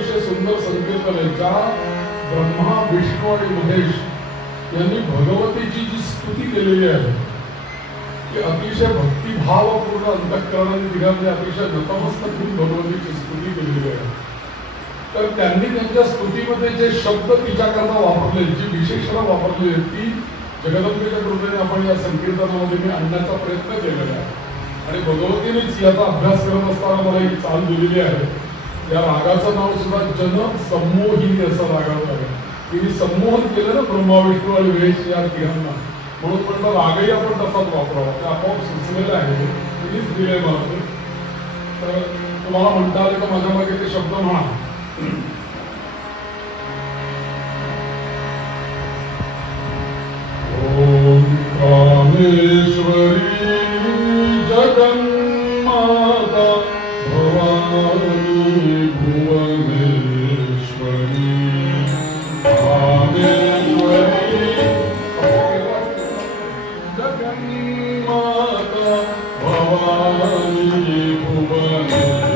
अतिशय सुंदर संकीर्तन आहे. ज्या ब्रह्मा विष्णू आणि महेश यांनी भगवतीची जी स्तुती केलेली आहे ती अतिशय भक्तिभावपूर्ण अंतःकरणाने दिघांनी अतिशय नतमस्तक होऊन भगवतीची स्तुती केलेली आहे. तर त्यांनी त्यांच्या स्तुतीमध्ये जे शब्द तिच्याकरता वापरले, जी विशेषणं वापरली ती जगदंबेच्या कृपेने आपण या संकीर्तनामध्ये मी आणण्याचा प्रयत्न केलेला आहे. आणि भगवतीनेच याचा अभ्यास करत असताना मला ही चाल दिलेली आहे. या रागाचं नाव सुद्धा जन संमोहिनी असं रागाचं आहे. तिने संमोहन केलं ना ब्रह्मा विष्णू आणि महेश या तिघांना, म्हणून म्हटलं रागही आपण तसाच वापरावा. ते आपोआप सुचलेलं आहे, तिनेच दिलंय मला ते. तर तुम्हाला म्हणता आलं तर माझ्या मागे ते शब्द म्हणा. ओम कामेश्वरी जगन्माता भवानी भुवनेश्वरी कामेश्वरी जगन्माता भवानी भुवनेश्वरी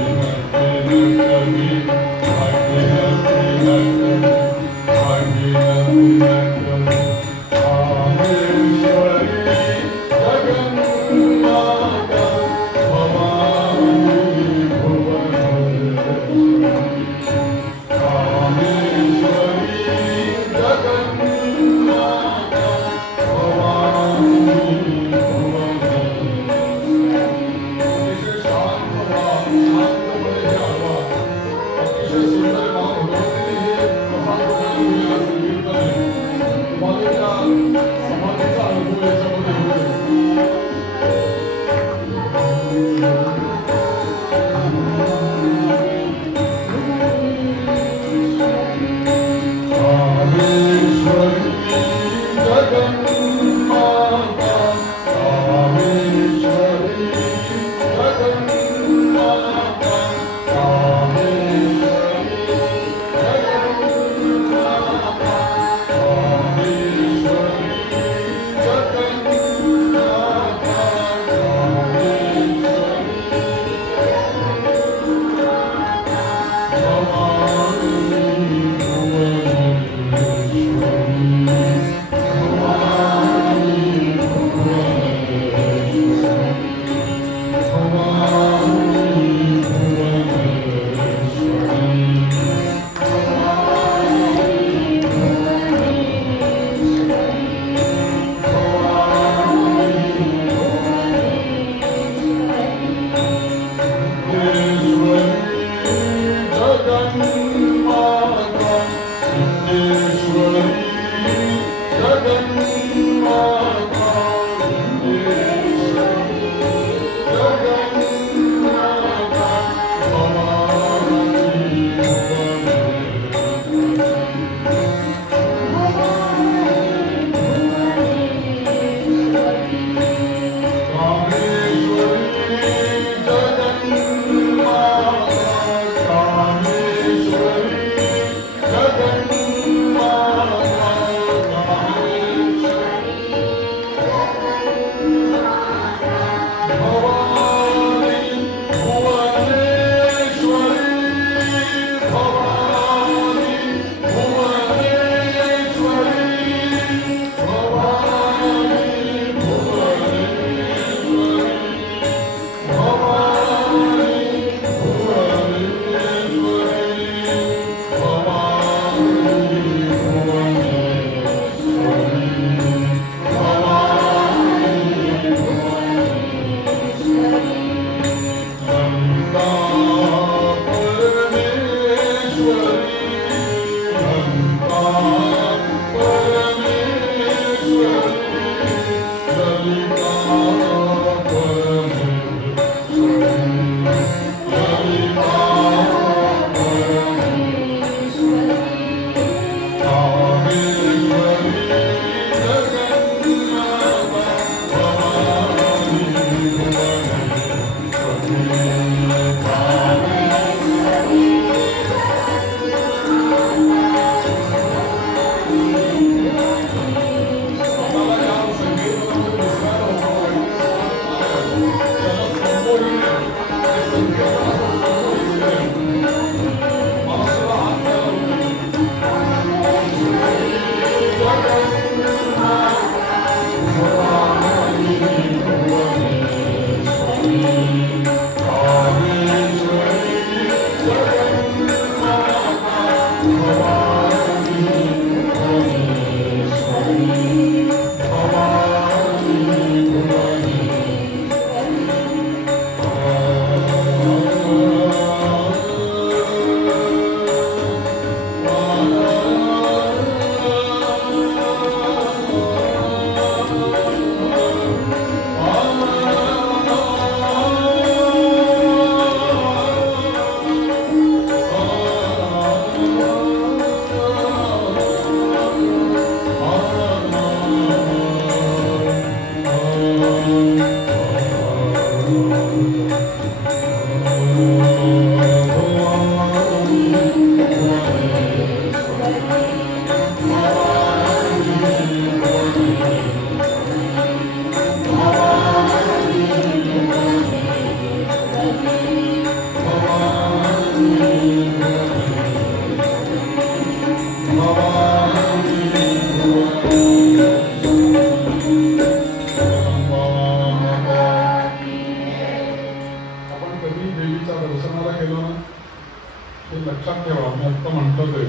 लक्षात ठेवा, मी आता म्हणतो ते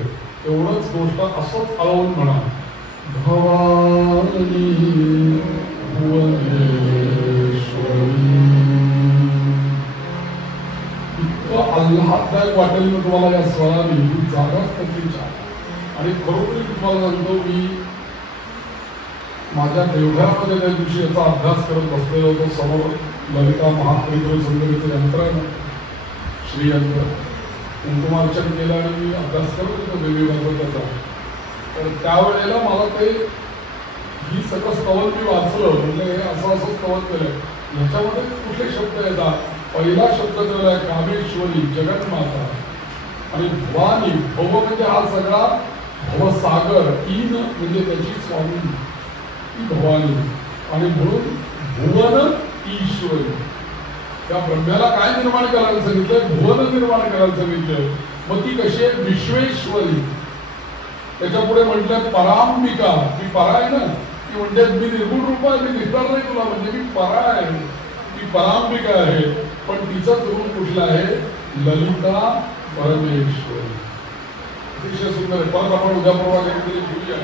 एवढंच गोष्ट असंच आळवून म्हणा, भवानी भुवनेश्वरी. इतकं आल्हाददायक वाटेल मी तुम्हाला या स्वराने, ही जागाच त्याची. आणि खरोखर तुम्हाला सांगतो, मी माझ्या देवघरामध्ये त्या दिवशी याचा अभ्यास करत बसलेलो होतो. समोर ललिता महात्रिपुरी सुंदरीचं यंत्र आहे ना, श्रीयंत्र, कुंकुमार्चन केलं आणि मी अभ्यास करत होतो देवी भागवताचा. तर त्यावेळेला मला ते ही सगळं स्तवन मी वाचलं, म्हणजे हे असं असं स्तवन केलंय, ह्याच्यामध्ये कुठले शब्द येतात. पहिला शब्द केलाय कामेश्वरी, जगन्माता, आणि भवानी, भव म्हणजे हा सगळा भवसागर, ईन म्हणजे त्याची स्वामी ती भवानी, आणि म्हणून भुवन ईश्वरी. त्या ब्रह्म्याला काय निर्माण करायला सांगितलंय? भुवन निर्माण करायला सांगितलंय. मग ती कशी आहे? विश्वेश्वरी. त्याच्या पुढे म्हटलं परांबिका, ती परा आहे ना, ती म्हणजे मी निर्गुण रूप आहे, मी दिसणार नाही तुला, म्हणजे मी परा आहे, ती परांबिका आहे. पण तिचं रूप कुठलं आहे? ललिता परमेश्वरी. अतिशय सुंदर आहे. परत आपण उद्या परवा काहीतरी बोलूया.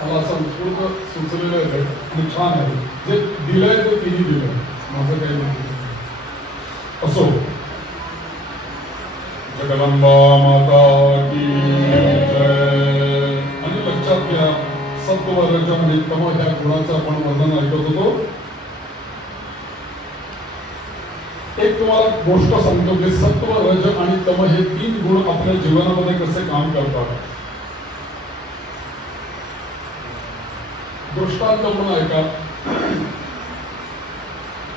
मला असं उत्स्फूर्त सुचलेलं आहे आणि छान आहे. जे दिलंय ते तिने दिलं, माझं काही नाही. असो, जगदंबा माता की जय. आणि लक्षात घ्या, सत्व, रज आणि तम ह्या गुणाचं आपण वर्णन ऐकत होतो. एक तुम्हाला गोष्ट सांगतो की सत्व, रज आणि तम हे 3 गुण आपल्या जीवनामध्ये कसे काम करतात. दृष्टांत म्हणून ऐका.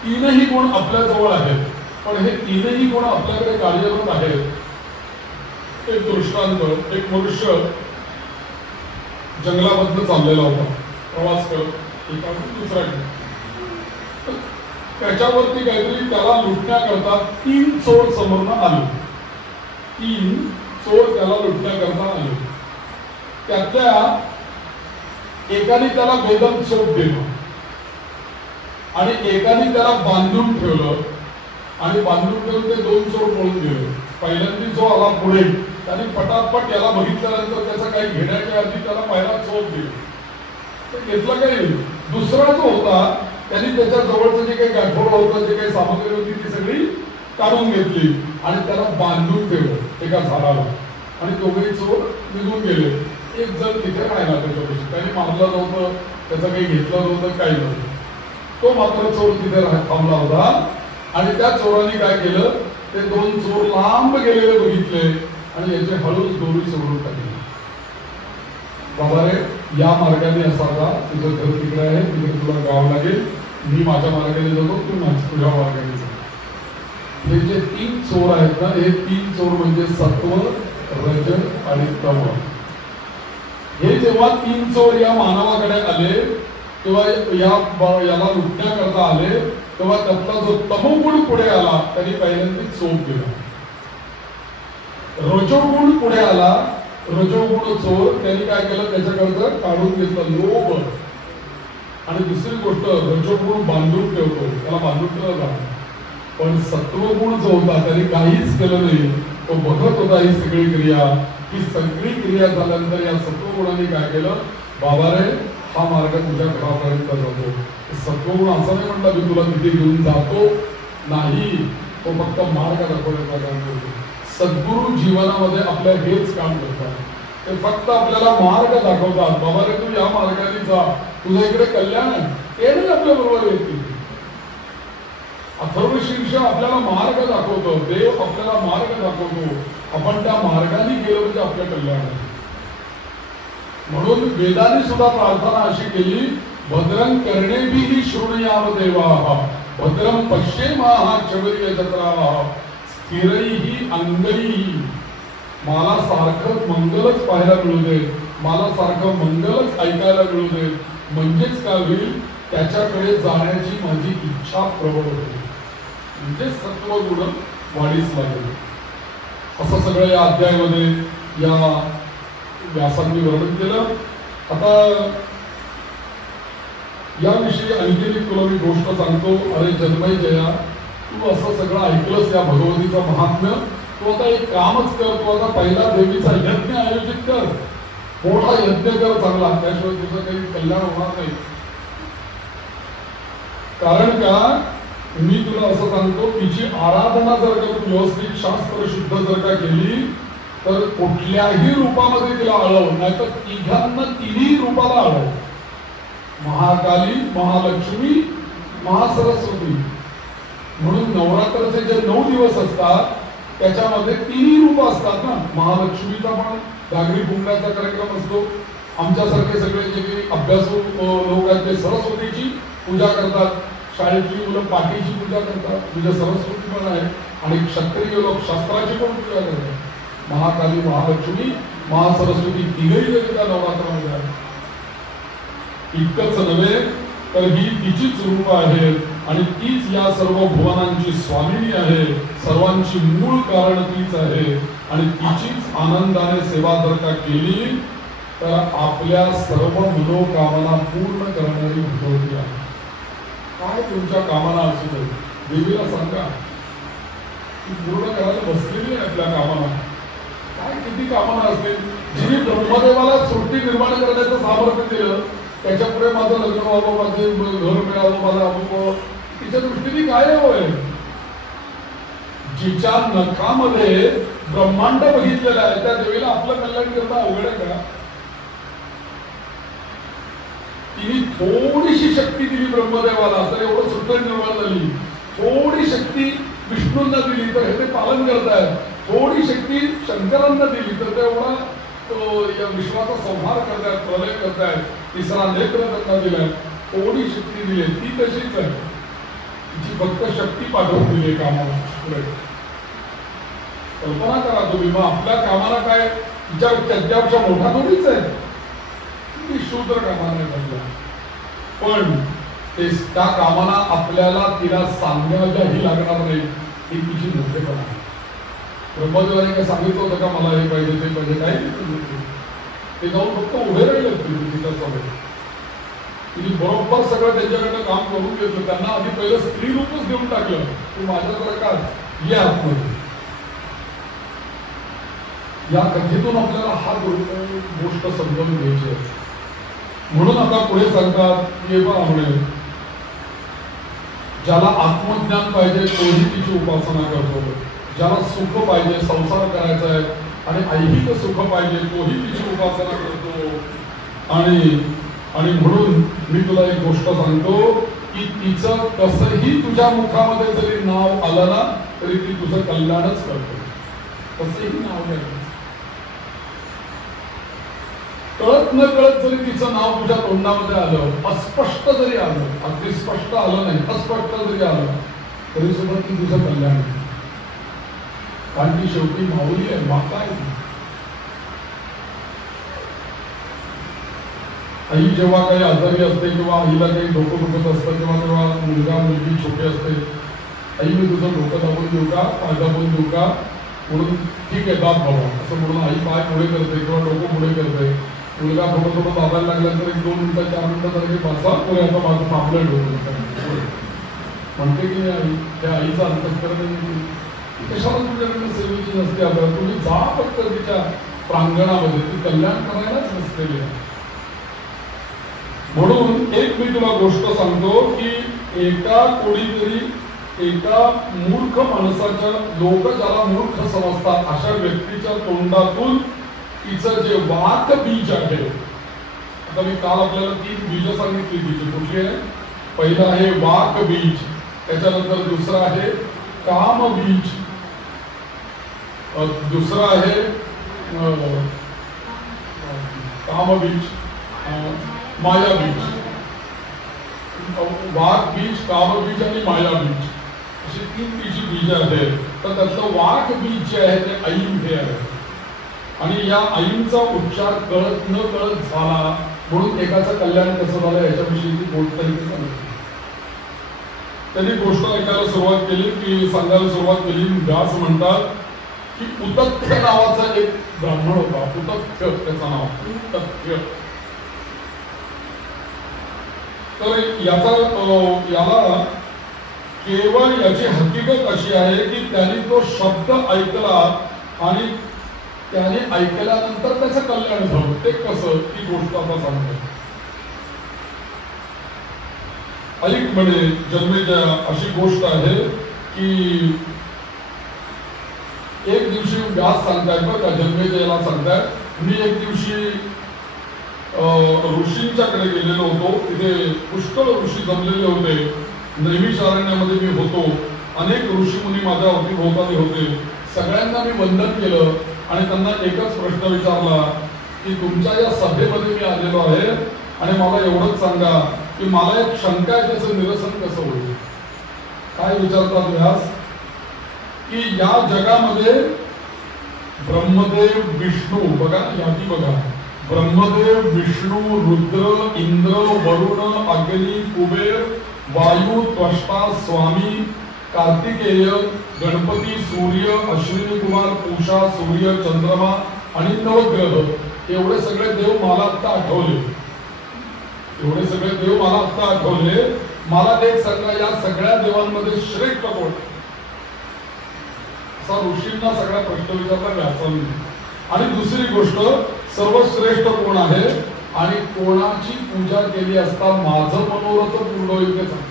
3ही गुण आपल्या जवळ आहेत, पण हे 3ही गुण आपल्याकडे कार्यरत आहेत. एक दृष्टांत, एक मनुष्य जंगलामधनं चाललेला होता प्रवास करत, एकाकडून दुसऱ्याकडे. त्याच्यावरती काहीतरी त्याला लुटण्याकरता 3 चोर समोरनं आले. 3 चोर त्याला लुटण्याकरता आले. त्यातल्या एकाने त्याला बेदम चोप दिलं आणि एकाने त्याला बांधून ठेवलं, आणि बांधून ठेवून ते 2 चोर पळून गेले. पहिल्यांदा जो आला पुढे, त्याने पटापट याला बघितल्यानंतर त्याचा काही घेण्याच्या आधी त्याला पहिला चोप दिला. घेतलं काही. दुसरा जो होता त्यांनी त्याच्या जवळचं जे काही गाठोडं होतं, जे काही सामग्री होती, ती सगळी काढून घेतली आणि त्याला बांधून ठेवलं एका झाडाला, आणि दोघेही चोर निघून गेले. एक जण तिथे राहिला त्याच्यापेक्षा, त्याने मारलं नव्हतं, त्याचं काही घेतलं नव्हतं, काही नव्हतं. तो मात्र चोर तिथे थांबला होता. आणि त्या चोरांनी काय केलं, ते 2 चोर लांब गेलेले बघितले आणि याचे हळूच दोरी सोडून टाकली. बाबा रे, या मार्गाने असा का, तुझं घर तिकडे आहे, तिकडे तुला गाव लागेल, मी माझ्या मार्गाने जातो, तू तुझ्या मार्गाने जातो. हे जे 3 चोर आहेत ना, हे 3 चोर म्हणजे सत्व, रज आणि तम. हे जेव्हा 3 चोर या मानवाकडे आले, तेव्हा याला लुटण्याकरता आले, तेव्हा त्यातला जो तमोगुण पुढे आला त्यांनी पहिल्यांदा चोप दिला. रजोगुण पुढे आला, रजोगुण चोर, त्यांनी काय केलं, त्याच्याकडचं काढून घेतलं, लोभ. आणि दुसरी गोष्ट, रजोगुण बांधून ठेवतो, त्याला बांधून ठेवलं जातं. पण सत्वगुण जो होता त्याने काहीच केलं नाही, तो बघत होता ही सगळी क्रिया. ही सगळी क्रिया झाल्यानंतर या सत्वगुणाने काय केलं, बाबा रे, हा मार्ग तुझ्या घरापर्यंत जातो. सत्वगुण असं नाही म्हटलं मी तुला तिथे घेऊन जातो, नाही, तो फक्त मार्ग दाखवण्याचा काम करतो. सद्गुरू जीवनामध्ये आपल्या हेच काम करतात. ते फक्त आपल्याला मार्ग दाखवतात. बाबा रे, तू या मार्गाने जा, तुझ्या इकडे कल्याण आहे, ते नाही आपल्या बरोबर येते. अथर्वशीर्ष आपल्याला मार्ग दाखवतो, देव आपल्याला मार्ग दाखवतो. आपण त्या मार्गाने गेलो म्हणजे आपल्या कल्याण आहे. म्हणून वेदांनी सुद्धा प्रार्थना अशी केली, भद्रं कर्णेभिः शृणुयाम देवाः, भद्रं पश्येमाः चवीर्यजत्राः, स्थिरैः अंगैः. मला सारखं मंगलच पाहायला मिळू दे, मला सारखं मंगलच ऐकायला मिळू दे, म्हणजेच काय होईल, त्याच्याकडे जाण्याची माझी इच्छा प्रबळ होईल. म्हणजे सत्वगुण वाढीस लागेल. असं सगळं या अध्यायामध्ये या व्यासांनी वर्णन केलं. आता याविषयी आणखी एक तुला मी गोष्ट सांगतो. अरे जन्मय जया, तू असं सगळं ऐकलंस या भगवतीचं महात्म्य, तू आता एक कामच कर. तू आता पहिला देवीचा यज्ञ आयोजित कर, मोठा यज्ञ कर चांगला, त्याशिवाय तुझं काही कल्याण होणार नाही. कारण का मी तुला असं सांगतो, तिची आराधना जर का तू व्यवस्थित शास्त्र शुद्ध जर का केली तर कुठल्याही रूपामध्ये तिला अळव, नाही तर तिघांना तिन्ही रूपाला अळव. महाकाली, महालक्ष्मी, महासरस्वती म्हणून नवरात्राचे जे 9 दिवस असतात त्याच्यामध्ये तिन्ही रूप असतात ना. महालक्ष्मीचा पण घागरी फुंकण्याचा कार्यक्रम असतो. आमच्यासारखे सगळे जे काही अभ्यासू लोक आहेत ते सरस्वतीची पूजा करतात. शाळेतली मुलं पाठीची पूजा करतात, तुझ्या सरस्वती पण आहे. आणि क्षत्रिय लोक शस्त्राची पण पूजा करतात. महाकाली, महालक्ष्मी, महासरस्वती तिघही त्या नवरात्रामध्ये आहे. इतकंच नव्हे तर ही तिचीच रूप आहे आणि तीच या सर्व भुवनांची स्वामिनी आहे. सर्वांची मूळ कारण तीच आहे आणि तिचीच आनंदाने सेवा जर का केली तर आपल्या सर्व मनोकामना पूर्ण करणारी भगवती आहे. काय तुमच्या कामना असू दे, देवीला सांगा. ती पूर्ण करायला बसलेली आहे आपल्या कामना. काय किती कामना असतील. जिने ब्रह्मदेवाला सृष्टी निर्माण करण्याचं सामर्थ्य दिलं, त्याच्या पुढे माझं लग्न व्हावं, माझे घर मिळावं, मला अनुभव, तिच्या दृष्टीने काय होय. जिच्या नखामध्ये ब्रह्मांड बघितलेलं आहे त्या देवीला आपलं कल्याण करणं अवघड आहे का. तिने थोडीशी शक्ती दिली ब्रह्मदेवाला तर एवढं सृष्टी निर्माण झाली. थोडी शक्ती विष्णूंना दिली तर हे ते पालन करतायत. थोडी शक्ती शंकरांना दिली तर ते एवढा या विश्वाचा संहार करतायत, प्रलय करतायत. तिसरा नेत्र त्यांना दिलाय. थोडी शक्ती दिली ती तशीच आहे. तिची फक्त शक्ती पाठवून दिली कामाला. कल्पना करा तुम्ही, मग आपल्या कामाला काय तिच्या त्याच्यापेक्षा मोठा थोडीच आहे. ती शूद्र कामाला नाही. पण ते त्या कामाला आपल्याला तिला सांगायलाही लागणार नाही. ही तिची मोठेपणा आहे. ब्रह्मदेवाने काय सांगितलं होतं का मला हे पाहिजे ते पाहिजे, काय ते जाऊन फक्त उभे राहिले तिच्या समोर. तिने बरोबर सगळं त्यांच्याकडनं काम करून घेतलं. त्यांना आधी पहिलं स्त्री रूपच देऊन टाकलं. तू माझ्याकडे का ये आतमध्ये. या कथेतून आपल्याला हा गोष्ट समजावून घ्यायची आहे. म्हणून आता पुढे सांगतात ये बा म्हणे, ज्याला आत्मज्ञान पाहिजे तोही तिची उपासना करतो. ज्याला सुख पाहिजे, संसार करायचा आहे आणि ऐहिक सुख पाहिजे तोही तिची उपासना करतो. आणि म्हणून मी तुला एक गोष्ट सांगतो की तिचं कसंही तुझ्या मुखामध्ये जरी नाव आलं ना तरी ती तुझं कल्याणच करतो. कसंही नाव घ्यायचं, कळत न कळत जरी तिचं नाव तुझ्या तोंडामध्ये आलं, अस्पष्ट जरी आलं, अगदी स्पष्ट आलं नाही, अस्पष्ट जरी आलं तरी सुद्धा ती तुझं कल्याण आहे. कारण ती शेवटी माऊली आहे, माता आहे ती. आई जेव्हा काही आजारी असते किंवा आईला काही डोकं दुखत असतं तेव्हा तेव्हा मुलगा मुलगी छोटे असते, आई मी तुझं डोकं दाबून देऊ का, पाय दाबून देऊ का, म्हणून ठीक आहे दाब बाबा असं म्हणून आई पाय पुढे करते किंवा डोकं पुढे करते. मुलगा थोडं थोडं दाबायला लागल्यानंतर 1-2 मिनिटं 4 मिनिटं झाली बसा पुढे आता माझं थांबलंय डोकं म्हणते की आई त्या आईचा अंतःकरण कशाला तुझ्याकडनं सेवेची नसते. आता तुम्ही जा फक्त तिच्या प्रांगणामध्ये, ती कल्याण करायलाच नसलेली आहे. म्हणून एक मी तुला गोष्ट सांगतो की एका मूर्ख माणसाच्या, लोक ज्याला मूर्ख समजतात अशा व्यक्तीच्या तोंडातून तिचं जे वाक बीज आहे. आता मी काल आपल्याला 3 बीज सांगितली तिची. कुठली आहे? पहिलं आहे वाक बीज, त्याच्यानंतर दुसरं आहे काम बीज, दुसरं आहे काम बीज, माया बीज. वाक बीज, काम बीज आणि माया बीज अशी 3 तिची बीज आहेत. तर त्यातलं वाक बीज जे आहे ते ऐन हे आहे. आणि या आईंचा उच्चार कळत न कळत झाला म्हणून एकाचं कल्याण कसं झालं याच्याविषयी ती गोष्ट सांगितली. त्यांनी गोष्ट ऐकायला सुरुवात केली की सांगायला सुरुवात केली. व्यास म्हणतात की उतथ्य नावाचा एक ब्राह्मण होता. उतथ्य त्याचं नाव, उतथ्य. तर याला केवळ याची हकीकत अशी आहे की त्याने तो शब्द ऐकला आणि त्याने ऐकल्यानंतर त्याचं कल्याण झालं. ते कसं, ती गोष्ट आता सांगतो. ऐक म्हणे जन्मेजय, अशी गोष्ट आहे की एक दिवशी व्यास सांगतायत बरं का, जन्मेजयला सांगतायत, मी एक दिवशी ऋषींच्याकडे गेलेलो होतो. तिथे पुष्कळ ऋषी जमलेले होते. नैमिषारण्यामध्ये मी होतो. अनेक ऋषीमुनी माझ्या अवतीभोवताली होते. सगळ्यांना मी वंदन केलं आणि त्यांना एकच प्रश्न विचारला की तुमच्या या सभेमध्ये मी आलेलो आहे आणि मला एवढंच सांगा की मला एक शंका आहे, त्याचं निरसन कसं होईल. काय विचारतात व्यास की या जगामध्ये ब्रह्मदेव विष्णू, बघा यादी बघा, ब्रह्मदेव विष्णू रुद्र इंद्र वरुण अग्नी कुबेर वायू त्वष्टा स्वामी कार्तिकेय गणपती सूर्य अश्विनी कुमार पूषा सूर्य चंद्रमा आणि नवग्रह, एवढे सगळे देव मला आता आठवले. एवढे सगळे देव मला आता आठवले. मला एक सांगा, या सगळ्या देवांमध्ये श्रेष्ठ कोण. असा ऋषींना सगळ्या प्रश्न विचारला व्यासांनी. आणि दुसरी गोष्ट, सर्वश्रेष्ठ कोण आहे आणि कोणाची पूजा केली असता माझं मनोरथ पूर्ण होईल ते सांग.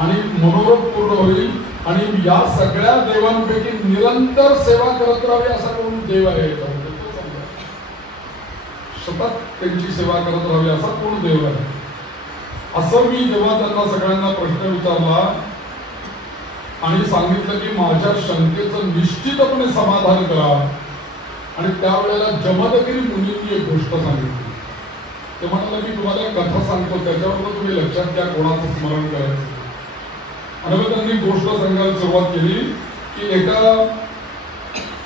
आणि मनोरथ पूर्ण होईल आणि या सगळ्या देवांपैकी निरंतर सेवा करत राहावी असा कोण देव आहे, सतत त्यांची सेवा करत राहावी असा कोण देव आहे. असं मी जेव्हा त्यांना सगळ्यांना प्रश्न विचारला आणि सांगितलं की माझ्या शंकेचं निश्चितपणे समाधान करा, आणि त्यावेळेला जमदगिरी मुनींनी एक गोष्ट सांगितली. ते म्हणाले मी तुम्हाला एक कथा सांगतो, त्याच्यावर तुम्ही लक्षात घ्या कोणाचं स्मरण करायचं. आणि मग त्यांनी गोष्ट सांगायला सुरुवात केली की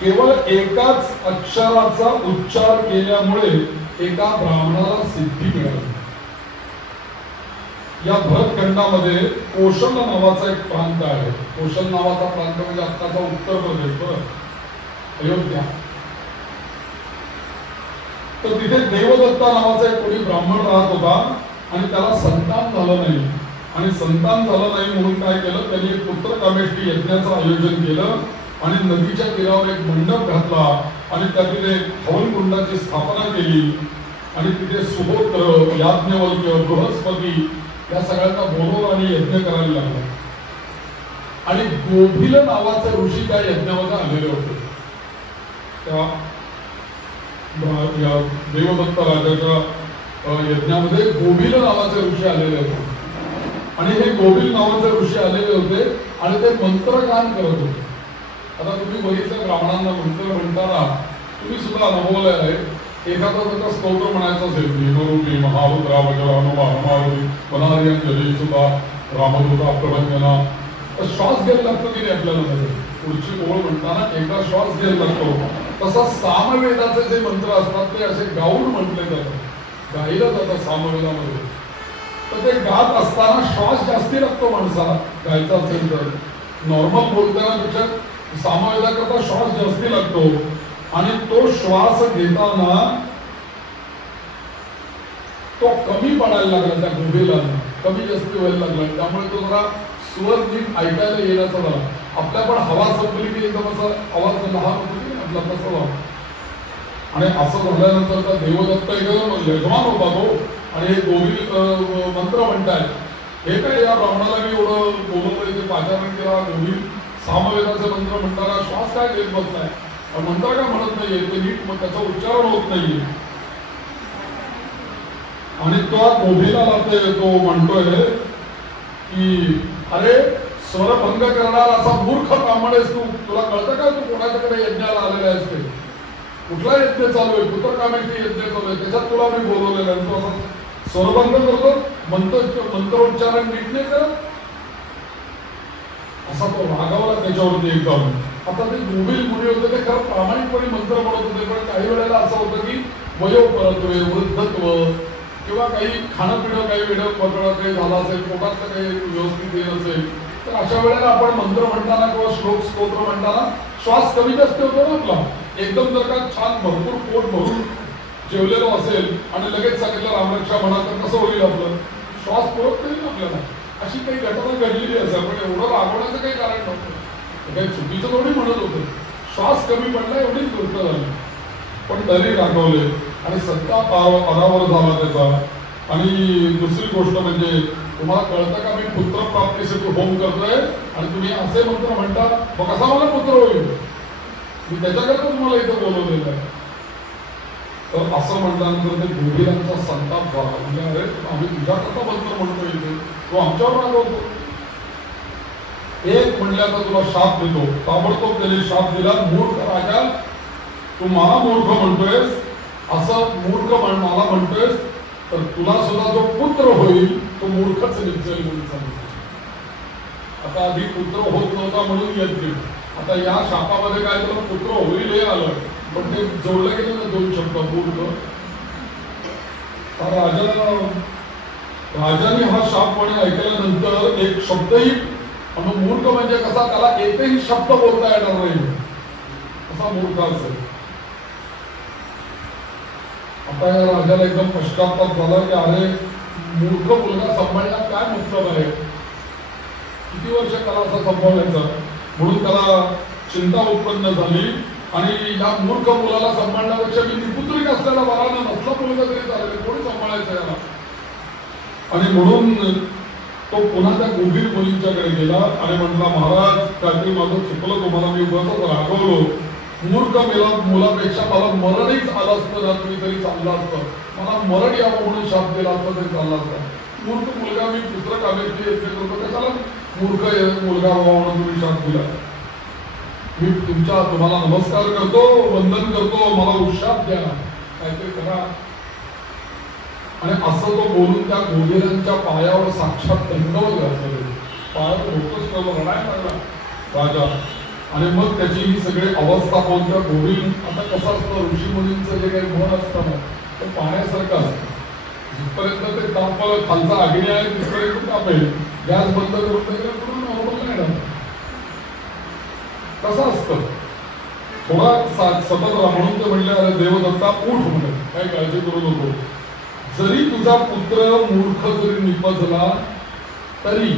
केवळ एकाच अक्षराचा उच्चार केल्यामुळे एका ब्राह्मणाला सिद्धी मिळाली. या भरतखंडामध्ये कोशल नावाचा एक प्रांत आहे. कोशल नावाचा प्रांत म्हणजे आत्ताचा उत्तर प्रदेश, अयोध्या. तर तिथे देवदत्ता नावाचा एक कोणी ब्राह्मण राहत होता आणि त्याला संतान झालं नाही. आणि संतान झालं नाही म्हणून काय केलं, त्यांनी एक पुत्र कामेष्टी यज्ञाचं आयोजन केलं आणि नदीच्या तीरावर एक मंडप घातला आणि त्यातील एक हवनकुंडाची स्थापना केली आणि तिथे सुहोत्र याज्ञवल्क्य बृहस्पती या सगळ्यांना बोलवलं आणि यज्ञ करायला लागला. आणि गोभिल नावाचे ऋषी त्या यज्ञामध्ये आलेले होते. त्या देवदत्त राजाच्या यज्ञामध्ये गोभिल नावाचे ऋषी आलेले होते. आणि हे गोभिल नावाचे ऋषी आलेले होते आणि ते मंत्रगान करत होते. आता तुम्ही बघितलं ब्राह्मणांना मंत्र म्हणताना तुम्ही सुद्धा अनुभवलं आहे. एखादा जर स्तोत्र म्हणायचं असेल, भीमरूपी महारुद्रा वज्रानुमारुती वनार्यंजली सुद्धा रामदूता प्रभंजना, तर श्वास घ्यायला लागतो की नाही आपल्याला मध्ये. पुढची ओळ म्हणताना एकदा श्वास घ्यायला लागतो. तसा सामवेदाचे जे मंत्र असतात ते असे गाऊन म्हटले जातात, गायला जातात सामवेदामध्ये. तर ते गात असताना श्वास जास्ती लागतो माणसाला, गायचा असेल तर. नॉर्मल बोलताना सामवेदाकरता श्वास जास्ती लागतो. आणि तो श्वास घेताना तो कमी पडायला लागला, त्या गोभीला कमी जास्ती व्हायला लागला. त्यामुळे तो जरा स्वर नीट ऐकायला येण्याचा झाला. आपल्या पण हवा संपली की एकदम असा आवाज लहान होतो की आपला तसा झाला. आणि असं झाल्यानंतर त्या देवदत्त एकदम यजमान होता तो आणि हे गोभील मंत्र म्हणतायत. हे काय या ब्राह्मणाला मी एवढं बोलवलंय, ते पाचारण केला, गोभील सामवेदाचे मंत्र म्हणताना श्वास काय घेत बसलाय, मंत्र काय म्हणत नाहीये, ते नीट त्याचा उच्चारण होत नाहीये. आणि तो गोभीला तो म्हणतोय की अरे स्वरभंग करणारा असा मूर्ख ब्राह्मण आहेस तू, तुला कळतं का तू कोणाच्याकडे यज्ञाला आलेला आहेस ते? कुठला यज्ञ चालू आहे? पुत्र कामेष्टी यज्ञ चालू आहे, त्याच्यात तुला मी बोलवलेलं आहे. तू असा स्वरभंग करतो, मंत्रोच्चारण नीट नाही करत. असा तो रागावला त्याच्यावरती एकदम. आता ते गोभील मुनी होते ते खरं प्रामाणिकपणे मंत्र म्हणत होते, पण काही वेळेला असं होतं की वयोपरत्वे वृद्धत्व किंवा काही खाणं पिणं काही वेळ पकडलं काही झालं असेल, पोटाचं काही व्यवस्थित येत असेल, तर अशा वेळेला आपण मंत्र म्हणताना किंवा श्लोक स्तोत्र म्हणताना श्वास कमी जास्त होतो ना आपला. एकदम जर का छान भरपूर पोट भरून जेवलेलो असेल आणि लगेच सांगितलं रामरक्षा म्हणा तर कसं होईल आपलं, श्वास पुरत नाही ना आपल्याला. अशी काही घटना घडलेली असेल, पण एवढं रागवण्याचं काही कारण नव्हतं, काही चुकीचं थोडी म्हणत होतं. श्वास कमी पडला एवढीच गोष्ट झाली, पण तरी रागवले आणि सत्ता परावर झाला त्याचा. आणि दुसरी गोष्ट म्हणजे तुम्हाला कळतं का, मी पुत्र प्राप्तीसाठी होम करतोय आणि तुम्ही असे मंत्र म्हणता, मग कसा मला पुत्र होईल, मी त्याच्याकरता तुम्हाला इथं बोलवलेलं आहे. तर असं म्हटल्यानंतर ते गोधीरांचा संताप झाला. म्हणजे अरे आम्ही तुझ्याकरता मंत्र म्हणतोय इथे, तो आमच्यावर रागवतो. एक म्हणले आता तुला शाप देतो. ताबडतोब त्याने शाप दिला, मूर्ख राजा तू मला मूर्ख म्हणतोयस, असं मूर्ख मला म्हणतोयस तर तुला सुद्धा जो पुत्र होईल तो मूर्खच निघेल म्हणून सांगितलं. आता आधी पुत्र होत नव्हता म्हणून येत गेलं, आता या शापामध्ये काय तुला पुत्र होईल हे आलं, पण ते जोडलं गेलं ना दोन शब्द मूर्ख. राजाने हा शापपणे ऐकल्यानंतर एक शब्दही, मूर्ख म्हणजे कसा, त्याला एकही शब्द बोलता येणार नाही असा मूर्ख असेल. आता या राजाला एकदम पश्चाताप झाला की अरे मूर्ख मुलगा सांभाळण्यात काय मतलब आहे, किती वर्ष त्याला असं सांभाळायचं. म्हणून त्याला चिंता उत्पन्न झाली आणि या मूर्ख मुलाला सांभाळण्यापेक्षा मी निपुत्रिक असलेला बरा ना, नसला मुलगा तरी चालेल, कोणी सांभाळायचं याला. आणि म्हणून तो पुन्हा त्या गंभीर मुलींच्याकडे गेला आणि म्हटला, महाराज काहीतरी माझं चुकलं, तुम्हाला मी उगाच रागवलो, मूर्ख मुलापेक्षा मला मरणच आलं असतं ना, तुम्ही तरी चाललं असतं, मला मरण यावं म्हणून शाप दिला असतं तरी चालला असता. मूर्ख मुलगा मी पुत्र कामेची यज्ञ करतो, त्याला मूर्ख मुलगा व्हावा म्हणून तुम्ही शाप दिला. मी तुम्हाला नमस्कार करतो, वंदन करतो, मला उत्शाप द्या, काहीतरी करा. आणि असं तो बोलून त्या गोधीरांच्या पायावर साक्षात दंडवत घातलं, पायावर होतच करून रडायला लागला राजा. आणि मग त्याची ही सगळी अवस्था पाहून त्या गोधीर, आता कसं असतं ऋषीमुनींचं जे काही मन असतं ना ते पाण्यासारखं असतं, जिथपर्यंत ते तापलं खालचा अग्नी आहे तिथपर्यंत तापेल, गॅस बंद करून टाकलं पूर्ण नॉर्मल नाही ना. कसं असतं थोडा सतत म्हणून ते म्हणले, अरे देवदत्ता उठ म्हणे, काय काळजी करू नको, जरी तुझा पुत्र मूर्ख जरी निपजला तरी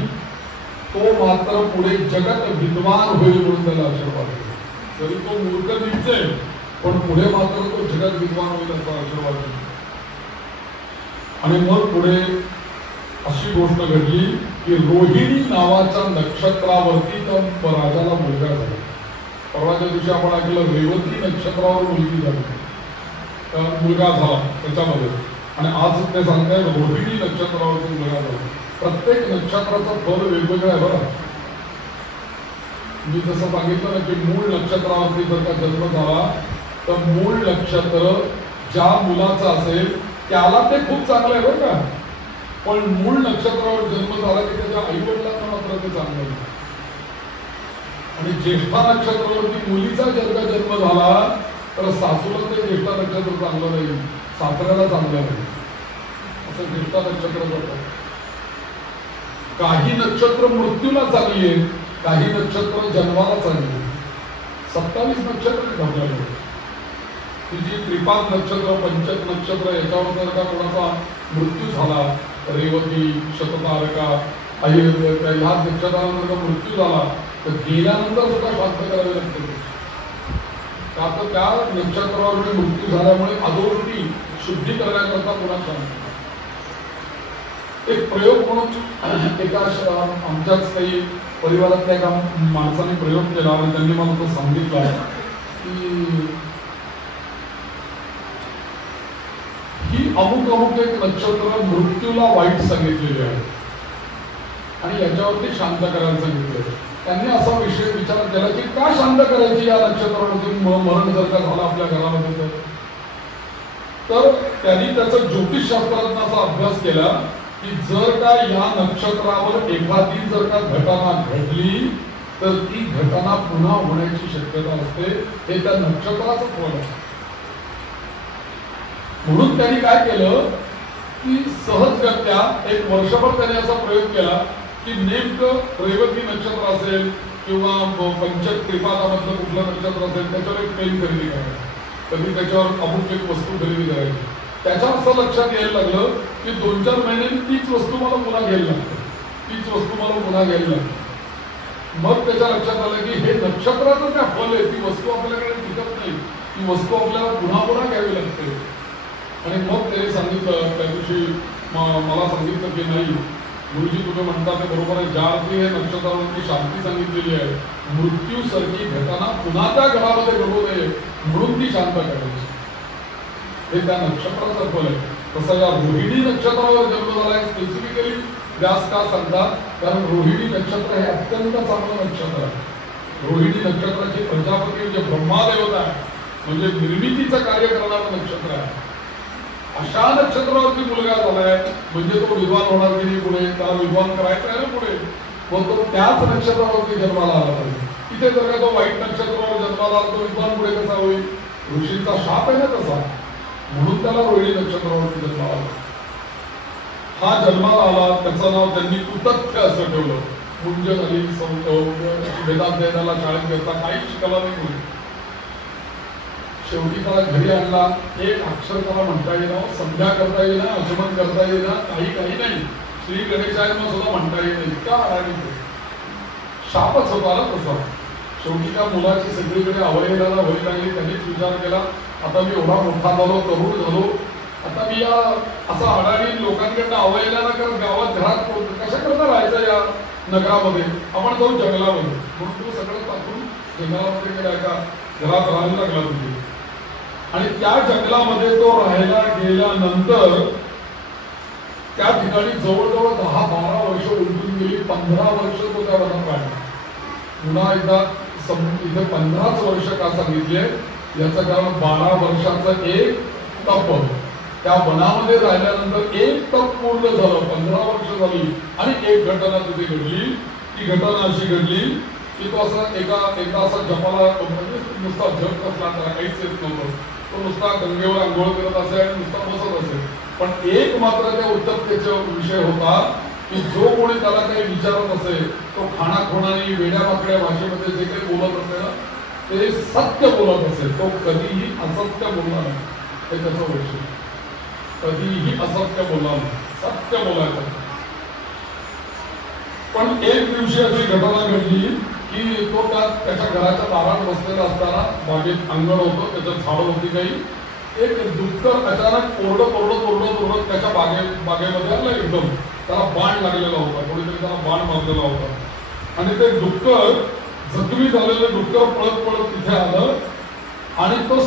तो मात्र पुढे जगत विद्वान होईल म्हणून त्याला आशीर्वाद दिला. जरी तो मूर्ख निपजेल पण पुढे मात्र तो जगत विद्वान होईल असा आशीर्वाद दिला. आणि मग पुढे अशी गोष्ट घडली की रोहिणी नावाच्या नक्षत्रावरती त्या राजाला मुलगा झाला. परवाच्या दिवशी आपण ऐकलं रेवती नक्षत्रावर मुलगी झाली, मुलगा झाला त्याच्यामध्ये. आणि आज ते सांगताय रोहिणी नक्षत्रावरती मुलगा झाला. प्रत्येक नक्षत्राचं फल वेगवेगळं आहे बरं. मी जसं सांगितलं ना की मूळ नक्षत्रावरती जर का जन्म झाला तर मूळ नक्षत्र ज्या मुलाचं असेल त्याला ते खूप चांगलं आहे बरं का, पण मूळ नक्षत्रावर जन्म झाला की त्याच्या आई वडिलांना मात्र ते चांगलं आहे. आणि ज्येष्ठा नक्षत्रावरती मुलीचा जर का जन्म झाला तर सासूला ते ज्येष्ठा नक्षत्र चांगलं नाही, सासऱ्याला चांगलं नाही, असं ज्येष्ठा नक्षत्र जातं. काही नक्षत्र मृत्यूला चांगली आहे, काही नक्षत्र जन्माला चांगली आहे. 27 नक्षत्र आपल्याकडे, जी त्रिपाद नक्षत्र, पंचक नक्षत्र, याच्यावर जर का कोणाचा मृत्यू झाला, रेवती, शततारका, ह्या नक्षत्रांवर जर मृत्यू झाला तर गेल्यानंतर सुद्धा शांत करावे लागते. का तर त्या नक्षत्रावर मृत्यू झाल्यामुळे अधोवृत्ती शुद्धी करण्याकरता पुन्हा शांत. एक प्रयोग म्हणून एका आमच्याच काही परिवारातल्या एका माणसाने प्रयोग केला आणि त्यांनी मला तो सांगितला की ही अमुक अमुक एक नक्षत्र मृत्यूला वाईट सांगितलेले आहे आणि याच्यावरती शांत करायला सांगितलं. त्यांनी असा विचार केला की का शांत करायची या नक्षत्रावरती मरण जर का झालं आपल्या घरामध्ये. तर त्यांनी त्याचा ज्योतिषशास्त्राचा असा अभ्यास केला की जर का या नक्षत्रावर एखादी जर का घटना घडली तर ती घटना पुन्हा होण्याची शक्यता असते, हे त्या नक्षत्राचं फळ आहे. म्हणून त्यांनी काय केलं की सहजगत्या एक वर्षभर त्याने असा प्रयोग केला की नेमकं रेवती नक्षत्र असेल किंवा पंचत्रिपादामधलं कुठलं नक्षत्र असेल त्याच्यावर एक पेन खरेदी करायची, कधी त्याच्यावर अमुक एक वस्तू खरेदी करायची. त्याच्या असं लक्षात यायला लागलं की 2-4 महिन्यांनी तीच वस्तू मला पुन्हा घ्यायला लागते, तीच वस्तू मला पुन्हा घ्यायला लागते. मग त्याच्या लक्षात आलं की हे नक्षत्राचं काय फल आहे, ती वस्तू आपल्याकडे टिकत नाही, ती वस्तू आपल्याला पुन्हा पुन्हा घ्यावी लागते. आणि मग त्याने सांगितलं त्या दिवशी मला सांगितलं की नाही गुरुजी तुम्ही म्हणता ते बरोबर आहे, ज्या अर्थी हे नक्षत्रावरती शांती सांगितलेली आहे, मृत्यूसारखी घटना पुन्हा त्या घरामध्ये घडू नये म्हणून ती शांत करायची, हे त्या नक्षत्राचं फल आहे. तसं या रोहिणी नक्षत्रावर जन्म झालाय स्पेसिफिकली व्यास का सांगतात, कारण रोहिणी नक्षत्र हे अत्यंत चांगलं नक्षत्र आहे. रोहिणी नक्षत्राची प्रजापती म्हणजे ब्रह्मादेवता आहे, म्हणजे निर्मितीचं कार्य करणारं नक्षत्र आहे. अशा नक्षत्रावरती मुलगा झालाय म्हणजे तो विद्वान होणार की नाही पुढे, त्याला विद्वान करायचं आहे ना पुढे, मग तो त्याच नक्षत्रावरती जन्माला आला पाहिजे. इथे जर का तो वाईट नक्षत्रावर जन्माला आला तो विद्वान पुढे कसा होईल, ऋषींचा शाप आहे ना तसा, म्हणून त्याला रोहिणी नक्षत्रावरती जन्माला आला. हा जन्माला आला त्याचं नाव त्यांनी उतथ्य असं ठेवलं. मुंज झाली वेदाध्ययनाला शाळेत घेतला, काही शिकायला नाही मुली. शेवटी त्याला घरी आणला, एक अक्षर त्याला म्हणता येणार, संध्या करता येणार, आचमन करता येणार, काही नाही, श्री गणेशायन सुद्धा म्हणता येईल, इतका आरामी शापच होता ना तसा. शेवटी त्या मुलाची सगळीकडे अवहेलना होई लागली. त्यांनीच विचार केला आता मी एवढा मोठा झालो, तरुण झालो, आता मी या असा अडाणी लोकांकडनं अवहेलना करत गावात घरात कशा करता राहायचं या नगरामध्ये, आपण जाऊ जंगलामध्ये. म्हणून तो सगळं टाकून जंगलामध्ये गेला, एका घरात राहायला लागला तुझी. आणि त्या जंगलामध्ये तो राहायला गेल्यानंतर त्या ठिकाणी जवळजवळ 10-12 वर्ष उलटून गेली. 15 वर्ष तो त्या वनात राहिला. पुन्हा एकदा इथे 15च वर्ष का सांगितले याचं कारण 12 वर्षाचं एक तप. त्या वनामध्ये राहिल्यानंतर एक तप पूर्ण झालं, 15 वर्ष झाली. आणि एक घटना तिथे घडली. ती घटना अशी घडली की तो असा एका असा जपाला नुसता जप कसला, त्याला काहीच येत नव्हतं. तो नुसता गंगेवर आंघोळ करत असे आणि नुसता बसत असे. पण एक मात्र त्या उत्तप्तेचा विषय होता की जो कोणी त्याला काही विचारत असे तो खाणाखोणाने वेड्या वाकड्या भाषेमध्ये जे काही बोलत असे ना ते सत्य बोलत असे. तो कधीही असत्य बोलला नाही, हे त्याचं वैशिष्ट्य. कधीही असत्य बोलला नाही, सत्य बोलायचं. पण एक दिवशी अशी घटना घडली की तो त्याच्या घराच्या दारात बसलेला असताना, बागेत अंगण होतं, त्याच्यात झाडं होती काही, एक डुक्कर अचानक ओरडत त्याच्या बागेमध्ये आला. एकदम त्याला बाण लागलेला होता, कोणीतरी त्याला बाण मारलेला होता. आणि ते डुक्कर, जखमी झालेलं डुक्कर पळत तिथे आलं आणि तो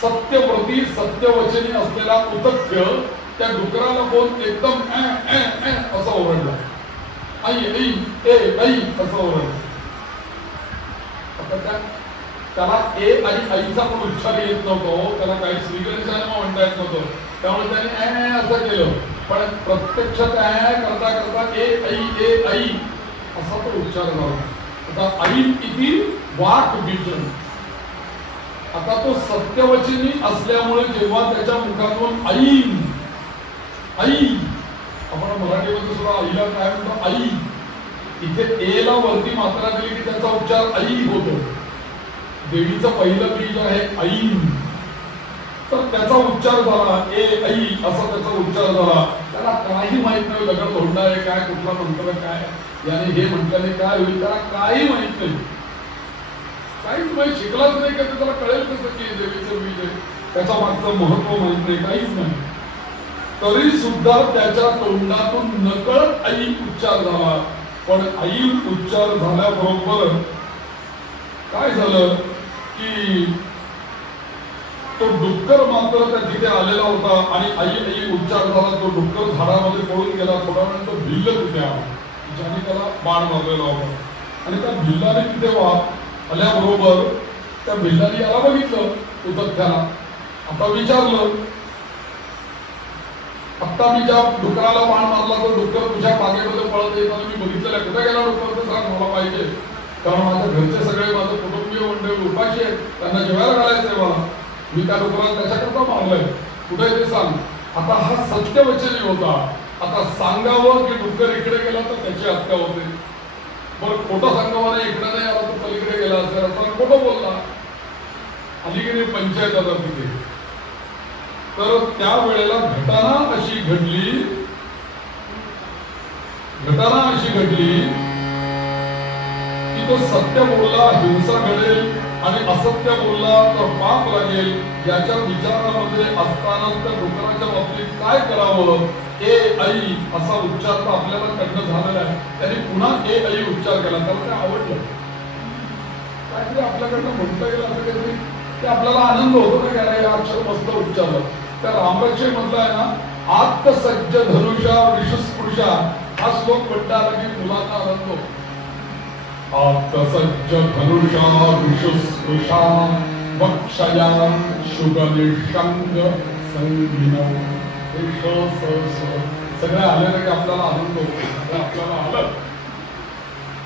सत्यव्रती सत्यवचनी असलेला उतथ्य त्या डुकराला बोल एकदम असं ओरडला. आई आई ए आई असं ओरडलं. आता त्याला ए आणि आईचा पण उच्चार येत नव्हतो, त्याला काही श्रीगणेशाला म्हणता येत नव्हतं, त्यामुळे त्याने असं केलं. पण प्रत्यक्षात करता करता ए आई असा तो उच्चार झाला. आता आई किती वाक बीजन. आता तो सत्यवचनी असल्यामुळे जेव्हा त्याच्या मुखातून आई आपण मराठीमध्ये सुद्धा आईला काय म्हणतो आई, इथे एला वरती मात्रा दिली की त्याचा उच्चार आई होतो. देवीचं पहिलं बीज आहे आई, तर त्याचा उच्चार झाला ए आई असा त्याचा उच्चार झाला. त्याला काही माहित नाही दगड धोंडा आहे काय, कुठला मंत्र काय, याने हे म्हटल्याने काय होईल त्याला काही माहित नाही. काहीच माहिती शिकलाच नाही का, त्याला कळेल कसं की देवीचं बीज आहे, त्याचा मागचं महत्व माहित नाही, काहीच नाही. तरी सुद्धा त्याच्या तोंडातून नकळत आई उच्चार झाला. पण आई उच्चार झाल्याबरोबर काय झालं की तो डुक्कर मात्र त्या तिथे आलेला होता आणि आई उच्चार झाला. तो डुक्कर झाडामध्ये पळून गेला. थोडा वेळ तो भिल्ल तिथे आला ज्याने त्याला बाण मारलेला होता. आणि त्या भिल्लाने तिथे आल्याबरोबर त्या भिल्लाने याला बघितलं उतथ्याला. आता विचारलं, आत्ता मी ज्या डुकराला बाण मारला तो डुक्कर तुझ्या बागेमध्ये पळत येताना मी बघितलेला, कुठे गेला डुक्कर ते सांग मला पाहिजे, कारण माझ्या घरचे सगळे माझं कुटुंबीय मंडळी उपाशी आहेत, त्यांना जेवायला घालायचंय मला, मी त्या डुकराला त्याच्याकरता मारलंय, कुठे ते सांग. आता हा सत्यवचनी होता. आता सांगावं की डुक्कर इकडे गेला तर त्याची हत्या होते. बरं खोटं सांगावं नाही, इकडे नाही आला तो पलीकडे गेला असेल आता खोटं बोलला. अलीकडे पंचायत आता तिथे. तर त्यावेळेला घटना अशी घडली की तो सत्य बोलला हिंसा घडेल आणि असत्य बोलला तर पाप लागेल याच्या विचारामध्ये असताना त्या डुकराच्या बाबतीत काय करावं. ए आई असा उच्चार तर आपल्याला कडनं झालेला आहे. त्यांनी पुन्हा ए आई उच्चार केला. त्याला ते आवडलं. काहीतरी आपल्याकडनं म्हटलं गेलं असं काहीतरी ते आपल्याला आनंद होतो ना. काय हा अक्षर मस्त उच्चारलं. त्या रामरक्षे म्हटलं आहे ना, आत्मसज्ज धनुषा विषस्पृशा हा श्लोक म्हणता आला की मुलांना आनंद होतो. आत्मसज्ज धनुषा विषस्पृशा वक्षया शुभनिषंग संगिनौ. सगळं आलेलं की आपल्याला आनंद होतो. आपल्याला आलं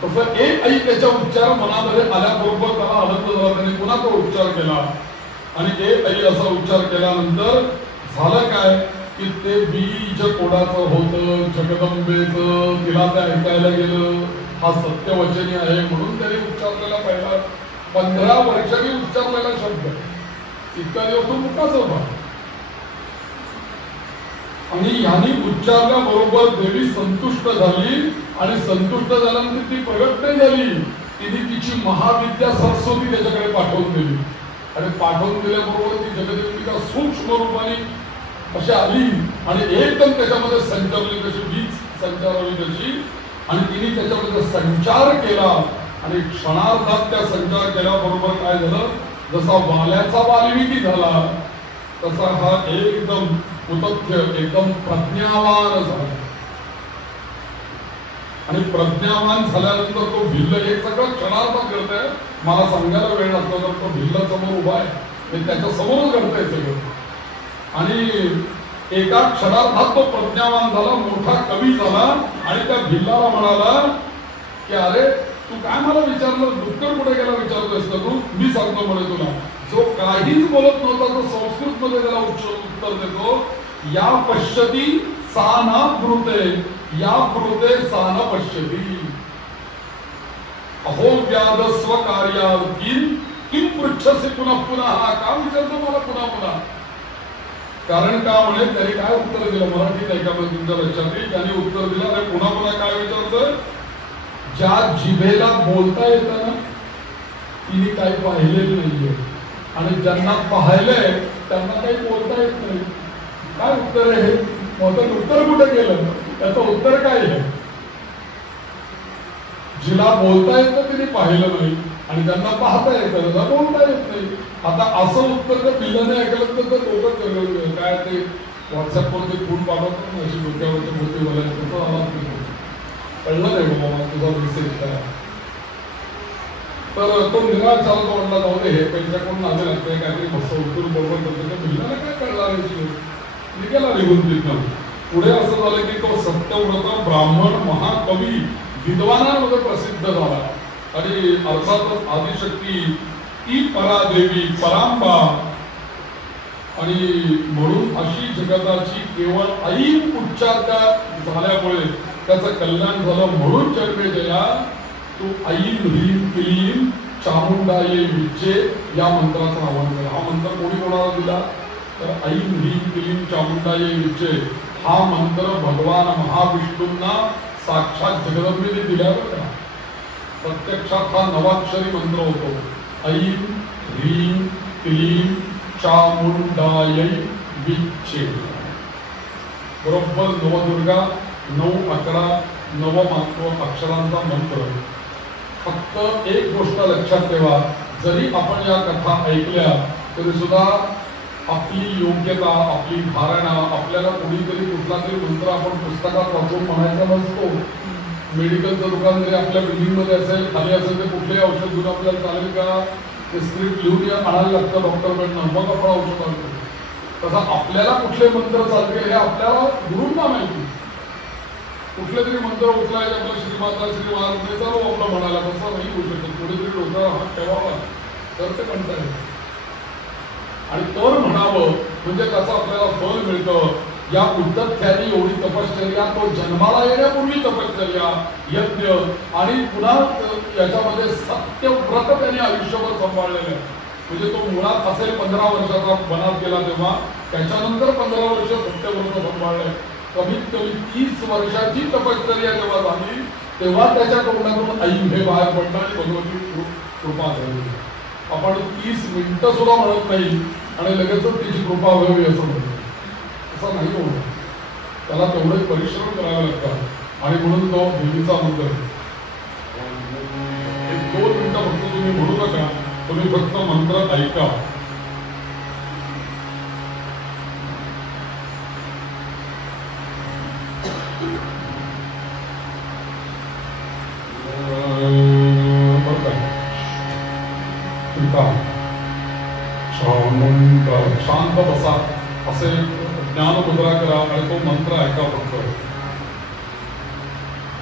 तसं एक आई त्याच्या उच्चार मनामध्ये आल्याबरोबर त्याला आनंद झाला. त्याने पुन्हा तो उच्चार केला आणि एक आई असा उच्चार केल्यानंतर झालं काय की ते बीज कोणाचं होतं, जगदंबेचं. तिला ते ऐकायला गेलं. हा सत्यवचनी आहे म्हणून त्याने उच्चारलेला पहिला 15 वर्षांनी उच्चारलेला शब्द. इतका दिवस तो मुकाच होता. आणि ह्यानी उच्चारल्याबरोबर देवी संतुष्ट झाली आणि संतुष्ट झाल्यानंतर ती प्रगट नाही झाली. तिने तिची महाविद्या सरस्वती त्याच्याकडे पाठवून दिली आणि पाठवून दिल्याबरोबर ती जगदेविका सूक्ष्म रूपाने अशी आली आणि एकदम त्याच्यामध्ये संचारली कशी बीज संचारली तशी. आणि तिने त्याच्यामध्ये संचार केला आणि क्षणार्धात त्या संचार केल्याबरोबर काय झालं, जसा वाल्याचा वाल्मिकी झाला तसा हा एकदम उतथ्य एकदम प्रज्ञावान झाला. आणि प्रज्ञावान झाल्यानंतर तो भिल्ल हे सगळं क्षणार्धात घडतंय. मला सांगायला वेळ लागतो तर तो भिल्ल समोर उभा आहे, हे त्याच्या समोरच घडतंय सगळं. आणि एका क्षणार्धात तो प्रज्ञावान झाला, मोठा कवी झाला आणि त्या भिल्लाला म्हणाला की अरे तू काय मला विचारलं, डुक्कर कुठे गेला विचारतोयस का तू? मी सांगतो म्हणे तुला. जो काहीच बोलत नव्हता तो संस्कृत मध्ये त्याला उत्तर देतो, या पश्यती सा न ब्रूते, या ब्रूते सा न पश्यती. अहो व्याध स्वकार्यार्थी किम पृच्छसी पुन्हा पुन्हा. हा का विचारतो मला पुन्हा पुन्हा? कारण का म्हणे त्याने काय उत्तर दिलं मराठीत ऐका म्हणजे तुमच्या लक्षात येईल. त्याने उत्तर दिलं आणि पुन्हा पुन्हा काय विचारतोय, ज्या जिभेला बोलता येतं ना तिने काही पाहिलेलं नाहीये आणि ज्यांना पाहिलंय त्यांना काही बोलता येत नाही. काय उत्तर आहे हे? मोठं उत्तर कुठे गेलं? त्याचं उत्तर काय आहे? जिला बोलता येतं तिने पाहिलं नाही आणि ज्यांना पाहता येतं त्यांना बोलता येत नाही. आता असं उत्तर जर भिल्लाने ऐकलं तर डोकं करलं. काय ते व्हॉट्सअपवर ते फोन पाठवतात ना, अशी डोक्यावरचे मोठे बोलायचं तसं आला कळलं नाही बाबा तुझा मेसेज काय. तर तो निराश झाला. तो म्हणला जाऊ दे, हे त्यांच्याकडून नावे लागतंय काहीतरी मस्त उत्तर बरोबर करतो. त्या भिल्लाला काय कळणार आहे? निघाला निघून तिथं. पुढे असं झालं की तो सत्यव्रत ब्राह्मण महाकवी विद्वानांमध्ये प्रसिद्ध झाला आणि अर्थातच आदिशक्ती ती परादेवी परांबा आणि म्हणून अशी जगताची केवळ आई उच्चार त्या झाल्यामुळे त्याचं कल्याण झालं. म्हणून जन्मेजया तू ऐं ह्रीं क्लीं चामुंडायै विच्चे या मंत्राचं आवाहन केलं. हा मंत्र कोणी कोणाला दिला तर ऐं ह्रीं क्लीं चामुंडायै विच्चे हा मंत्र भगवान महाविष्णूंना साक्षात जगदंबेने दिल्यावर का प्रत्यक्षात हा नवाक्षरी मंत्र होतो. ऐं ह्रीं क्लीं चामुंडायै विच्चे. बरोबर नवदुर्गा 9-11 नवमात्व अक्षरांचा मंत्र. फक्त एक गोष्ट लक्षात ठेवा, जरी आपण या कथा ऐकल्या तरी सुद्धा आपली योग्यता आपली धारणा आपल्याला कोणीतरी कुठला तरी मंत्र आपण पुस्तकात वाचून म्हणायचा नसतो. मेडिकलचं दुकान जरी आपल्या बिल्डिंग मध्ये असेल खाली असेल तर कुठलेही औषध घेऊन आपल्याला चालेल का? ते स्क्रिप्ट लिहून आणायला लागतं डॉक्टरकडनं, मग आपण औषध आणतो. तसं आपल्याला कुठले मंत्र चालतील हे आपल्याला गुरूंना माहिती. कुठले तरी मंत्र उचलायचे आपल्या श्रीमाता श्री महाराज चालू आपलं म्हणायला तसं नाही होऊ शकत. कुठेतरी डोक्यावर हात ठेवावा तर ते म्हणता येईल आणि तर म्हणावं म्हणजे त्याचं आपल्याला फल मिळतं. या उद्धत्याने एवढी तपश्चर्या, तो जन्माला येण्यापूर्वी तपश्चर्या, यज्ञ आणि पुन्हा याच्यामध्ये सत्यव्रत त्याने आयुष्यभर सांभाळलेलं आहे. म्हणजे तो मुळात असेल 15 वर्षाचा वनात गेला तेव्हा, त्याच्यानंतर 15 वर्ष सत्यव्रत सांभाळलंय. कमीत कमी 30 वर्षाची तपश्चर्या जेव्हा झाली तेव्हा त्याच्या तोंडातून आई हे बाहेर पडलं आणि भगवती कृपा झाली. आपण 30 मिनिटं सुद्धा म्हणत नाही आणि लगेचच तिची कृपा व्हावी असं म्हणतो. असं नाही होत. त्याला तेवढे परिश्रम करावे लागतात. आणि म्हणून तो देवीचा मंत्र 1-2 मिनिटं फक्त तुम्ही म्हणू नका, तुम्ही फक्त मंत्र ऐका. शांत बसा, असे ज्ञानमुद्रा करा आणि तो मंत्र ऐका फक्त.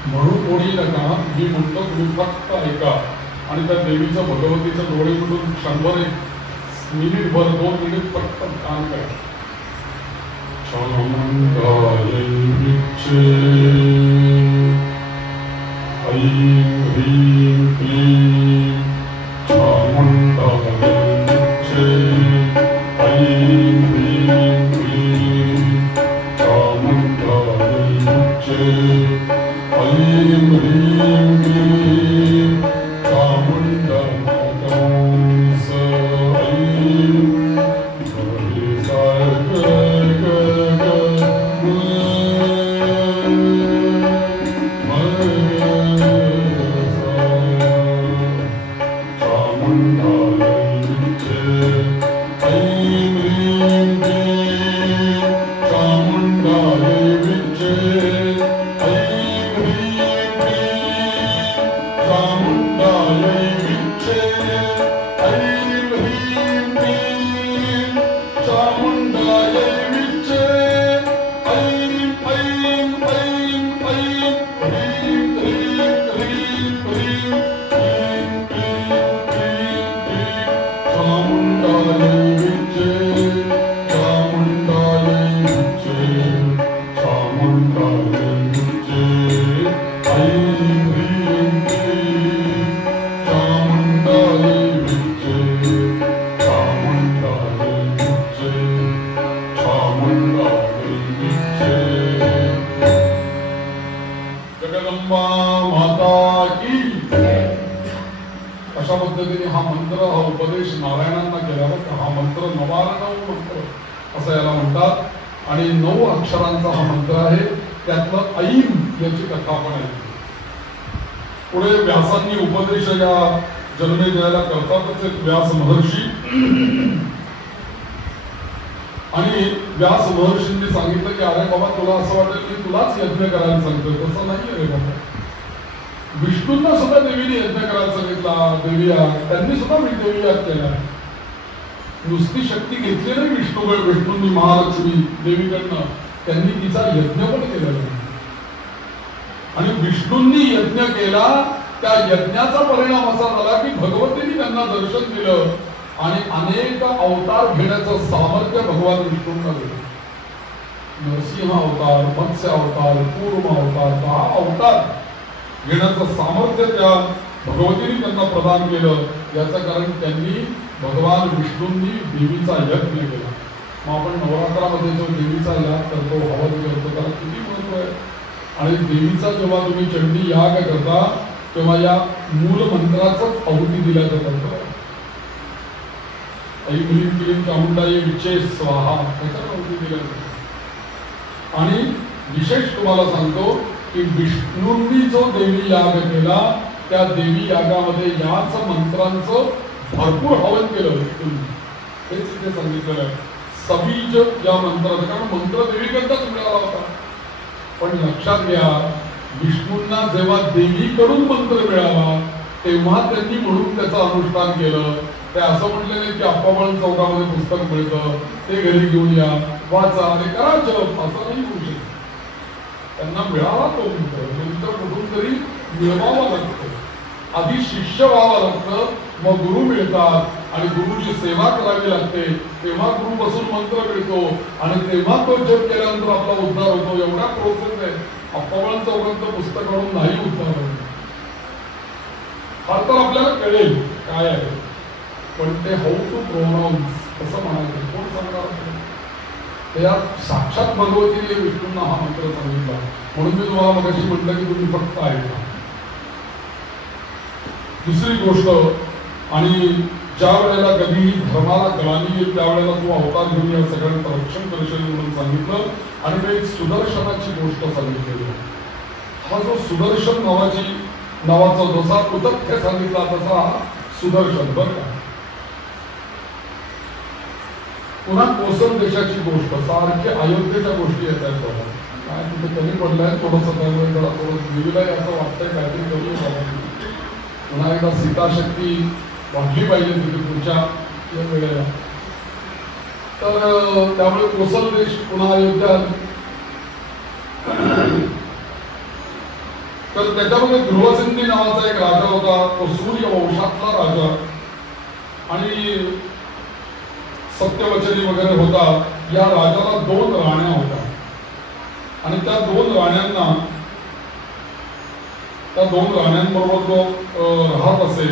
म्हणून कोणी नका, मी म्हणतो तुम्ही फक्त ऐका. आणि त्या देवीचं भगवतीचं डोळे मिळून क्षणभर 1 मिनिटभर 2 मिनिट फक्त ध्यान करा. ऐं ह्रीं क्लीं चामुण्डायै विच्चे. ऐं ह्रीं क्लीं चामुण्डायै विच्चे. ऐं ह्रीं क्लीं चामुण्डायै कंस. पुढे व्यासांनी उपदेश या जन्मेजयाला करतातच व्यास महर्षी. आणि व्यास महर्षींनी सांगितलं की अरे बाबा तुला असं वाटेल की तुलाच यज्ञ करायला सांगतोय, तसं नाही रे बाबा. विष्णूंना सुद्धा देवीने यज्ञ करायला सांगितला. देवी त्यांनी सुद्धा देवी याग केला. नुसती शक्ती घेतली नाही विष्णूंनी महालक्ष्मी देवीकडनं, त्यांनी तिचा यज्ञ पण केलेला. आणि विष्णूंनी यज्ञ केला, त्या यज्ञाचा परिणाम असा झाला की भगवतीने त्यांना दर्शन दिलं आणि अनेक अवतार घेण्याचं सामर्थ्य भगवान विष्णूंना दिलं. नरसिंह अवतार, मत्स्य अवतार, कूर्म अवतार, 10 अवतार घेण्याचं सामर्थ्य त्या भगवतीने त्यांना प्रदान केलं. याचं कारण त्यांनी भगवान विष्णूंनी देवीचा यज्ञ केला. मग आपण नवरात्रामध्ये जो देवीचा याग करतो, हवन करतो, त्याला किती महत्व आहे. आणि देवीचा जेव्हा तुम्ही चंडी याग करता तेव्हा या मूल मंत्राचाच आहुती दिल्या जातात. ऐं ह्रीं क्लीं चामुंडायै विच्चे स्वाहा, त्याच्यात आहुती दिल्या जातात. आणि विशेष तुम्हाला सांगतो की विष्णूंनी जो देवी याग केला त्या देवी यागामध्ये याच मंत्रांचं भरपूर हवन केलं विष्णूंनी. हेच इथे सांगितलेलं आहे. सबीज या मंत्राचं, कारण मंत्र देवीकडनंच मिळाला होता. पण लक्षात घ्या, विष्णूंना जेव्हा देवीकडून मंत्र मिळाला तेव्हा त्यांनी म्हणून त्याचं अनुष्ठान केलं. ते असं म्हटलं नाही की आप्पाबाळ चौकामध्ये पुस्तक मिळतं, ते घरी घेऊन या, वाचा आणि करा जप, असं नाही होऊ शकत. त्यांना मिळाला तो मंत्र कुठून तरी मिळवावा लागतो. आधी शिष्य व्हावं लागतं, मग गुरु मिळतात आणि गुरुची सेवा करावी लागते, तेव्हा गुरु बसून मंत्र मिळतो आणि तेव्हा तो जप केल्यानंतर आपला उद्धार होतो. एवढा प्रोसेस आहे. अप्पवळ चौघांचं पुस्तक काढून नाही उद्धार होत. फार तर आपल्याला कळेल काय आहे, पण ते हाऊ टू प्रोनाउन्स कसं म्हणायचं कोण सांगणार? त्यात साक्षात भगवतीने विष्णूंना हा मंत्र सांगितला. म्हणून मी तुम्हाला मगाशी म्हटलं की तुम्ही फक्त ऐका. दुसरी गोष्ट, आणि ज्या वेळेला कधीही धर्माला गळाली येईल त्यावेळेला तू अवतार घेऊन या सगळ्यांचं रक्षण करशील म्हणून सांगितलं. आणि मी एक सुदर्शनाची गोष्ट सांगितलेली. हा जो सुदर्शन नावाचा जसा उदक्य सांगितला तसा सुदर्शन बरं का. पुन्हा कोसल देशाची गोष्ट, सारखे अयोध्येच्या गोष्टी येतात बघा. काय तिथे कमी पडलंय थोडंसं, त्यामुळे जरा थोडं दिलेलं असं वाटतंय काहीतरी कमी झालं. पुन्हा एकदा सीताशक्ती वाढली पाहिजे तिथे पुढच्या वेळेला. तर त्यामुळे कोसल देश पुन्हा अयोध्या. तर त्याच्यामध्ये ध्रुवसिंधी नावाचा एक राजा होता. तो सूर्य वंशातला राजा आणि सत्यवचनी वगैरे होता. या राजाला 2 राण्या होत्या आणि त्या 2 राण्यांबरोबर तो राहत असे.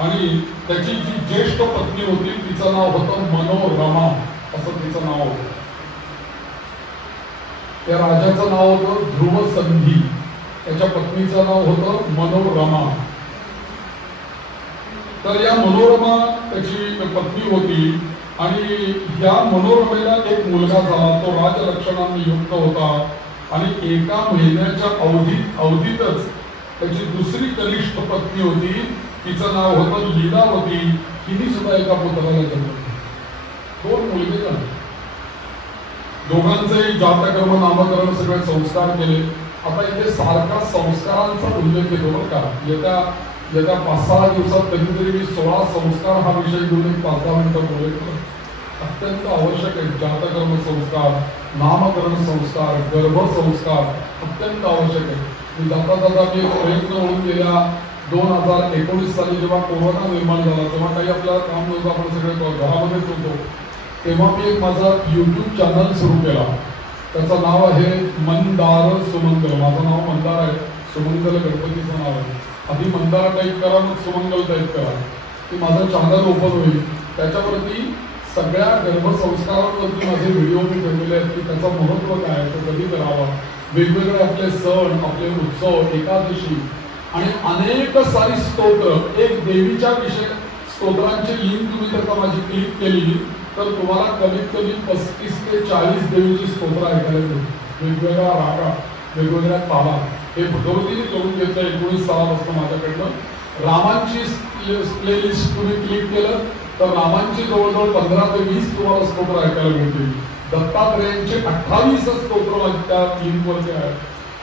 आणि त्याची जी ज्येष्ठ पत्नी होती तिचं नाव होतं मनोरमा, असं तिचं नाव होतं. त्या राजाचं नाव होतं ध्रुवसंधी, त्याच्या पत्नीचं नाव होतं मनोरमा. तर या मनोरमा त्याची पत्नी होती आणि या मनोरमेला एक मुलगा झाला. तो राजलक्षणांनी युक्त होता आणि एका महिन्याच्या अवधीतच त्याची दुसरी कनिष्ठ पत्नी होती, तिचं नाव होतं लीलावती. हिने सुद्धा एका पुत्राला जन्म दिला. 2 मुलगे झाले. दोघांचेही जातकर्म नामकरण सगळे संस्कार केले. आता इथे सारखा संस्कारांचा उल्लेख येतो बरं का. येत्या 5-6 दिवसात कधीतरी मी 16 संस्कार हा विषय घेऊन 5-10 मिनिटं बोलेल. अत्यंत आवश्यक आहे. जातकर्म संस्कार, नामकरण संस्कार, गर्भसंस्कार अत्यंत आवश्यक आहे. मी जाता मी एक प्रयत्न म्हणून गेल्या 2019 साली जेव्हा कोरोना निर्माण झाला तेव्हा काही आपल्याला काम नव्हतं, आपण सगळे घरामध्येच होतो, तेव्हा मी एक माझा YouTube चॅनल सुरू केला. त्याचं नाव आहे मंदार सुमंगल. माझं नाव मंदार आहे, सुमंगल गणपतीचं नाव आहे. आधी मंदार टाईप करा, मग सुमंगल टाईप करा, की माझं चॅनल ओपन होईल. त्याच्यावरती सगळ्या गर्भसंस्कारांवरती माझे व्हिडिओ मी ठेवलेले आहेत की त्याचं महत्त्व काय, तो कधी करावा, वेगवेगळे आपले सण, आपले उत्सव, एकादशी आणि अनेक सारी स्तोत्र. एक देवीच्या विषय स्तोत्रांची लिंक तुम्ही त्याचा माझी क्लिक केली तर तुम्हाला कमीत कमी 35 ते 40 देवीची स्तोत्र ऐकायला मिळतील. वेगवेगळ्या रागा, वेगवेगळ्या तालात. हे भगवतीने करून घेतलं 19 सालापासून माझ्याकडनं. रामांची प्लेलिस्ट तुम्ही क्लिक केलं तर रामांची जवळजवळ 15 ते 20 तुम्हाला स्तोत्र ऐकायला मिळतील. दत्तात्रेयांचे 28 स्तोत्र त्या लिंकवरती आहेत.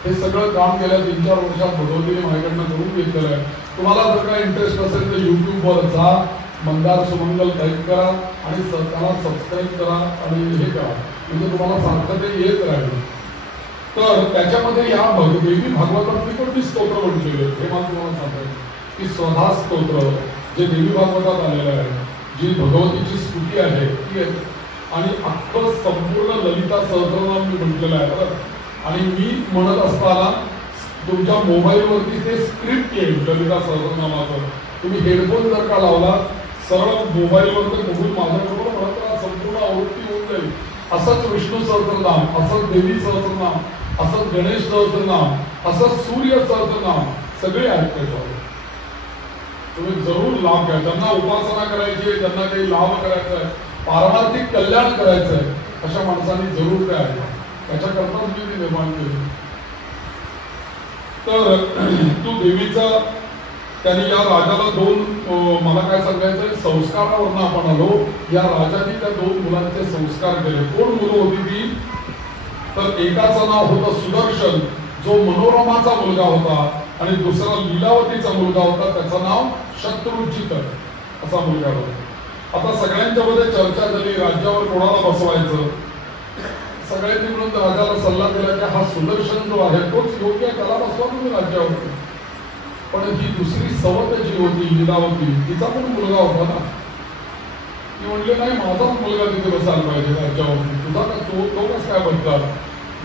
हे सगळं काम गेल्या 3-4 वर्षात भगवतीने माझ्याकडनं करून घेतलेलं आहे. तुम्हाला जर काय इंटरेस्ट असेल तर युट्यूबवर जा, मंदार सुमंगल टाईप करा आणि त्याला सबस्क्राईब करा आणि हे करा, म्हणजे तुम्हाला सारखं ते येत राहील. तर त्याच्यामध्ये या देवी भागवतातली कोणती स्तोत्र म्हटलेली आहेत हे मला तुम्हाला सांगायचं की स्वधा स्तोत्र जे देवी भागवतात आलेलं आहे, जी भगवतीची स्तुती आहे ती आहे. आणि अख्खं संपूर्ण ललिता सहस्रनाम मी म्हटलेलं आहे बरं. आणि मी म्हणत असताना तुमच्या मोबाईलवरती ते स्क्रिप्ट येईल ललिता सहस्रनामाचं. तुम्ही हेडफोन जर का लावला सरळ मोबाईलवर ते बघून माझ्याबरोबर म्हणत राहा, संपूर्ण आवृत्ती होऊन जाईल. असंच विष्णू सहस्रनाम, असंच देवी सहस्रनाम, असंच गणेश सहस्रनाम, असंच सूर्य सहस्रनाम सगळे आहेत त्याच्यावर. तुम्ही जरूर लाभ घ्या. ज्यांना उपासना करायची आहे, ज्यांना काही लाभ करायचा आहे, पारमार्थिक कल्याण करायचं आहे, अशा माणसांनी जरूर ते आहे. त्याच्याकरताच मी ते निर्माण केलं. तर तू देवीचा त्याने या राजाला 2 मला काय सांगायचंय संस्कारावरनं आपण आलो. या राजाने त्या 2 मुलांचे संस्कार केले. कोण मुलं होती ती? तर एकाचं नाव होतं सुदर्शन जो मनोरमाचा मुलगा होता आणि दुसरा लीलावतीचा मुलगा होता, त्याचं नाव शत्रुजित असा मुलगा होता. आता सगळ्यांच्या मध्ये चर्चा झाली राज्यावर कोणाला बसवायचं. सगळ्यांनी मिळून राजाला सल्ला दिला की हा सुदर्शन जो आहे तोच योग्य आहे, त्याला बसवा तुम्ही राज्यावरती. सुदर्शन म्हणाला मी बसतो. 2 वर्ष झाले मला राज्यावर बसवायचं, 2 वर्ष झाले मला राज्यावर बसवायचं. 2 वर्ष झाले मला राज्यावर बसवायचं. 2 वर्ष झाले मला राज्यावर बसवायचं. 2 वर्ष झाले मला राज्यावर बसवायचं. पण ही दुसरी सवत जी होती लीलावती, तिचा पण मुलगा होता ना. ती म्हणले नाही, माझाच मुलगा तिथे बसायला पाहिजे राज्यावरती, तुझा का तो कस काय बसला.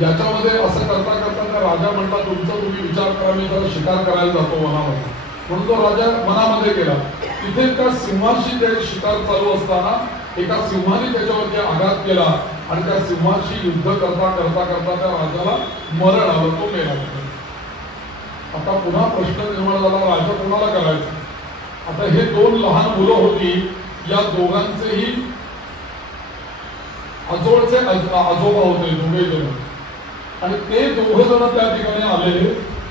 याच्यामध्ये असं करता करता त्या राजा म्हटला, तुमचा तुम्ही विचार करा, मी जरा शिकार करायला जातो वनामध्ये. म्हणून तो राजा वनामध्ये गेला. तिथे त्या सिंहाशी ते शिकार चालू असताना एका सिंहाने त्याच्यावरती आघात केला आणि त्या सिंहाशी युद्ध करता करता करता त्या राजाला मरण आलं, तो मेला. आता पुन्हा प्रश्न निर्माण झाला, राजा कोणाला करायचा. आता हे दोन लहान मुलं होती, या दोघांचेही आजोळचे आजोबा होते दोघे जण, आणि ते दोघं जण त्या ठिकाणी आले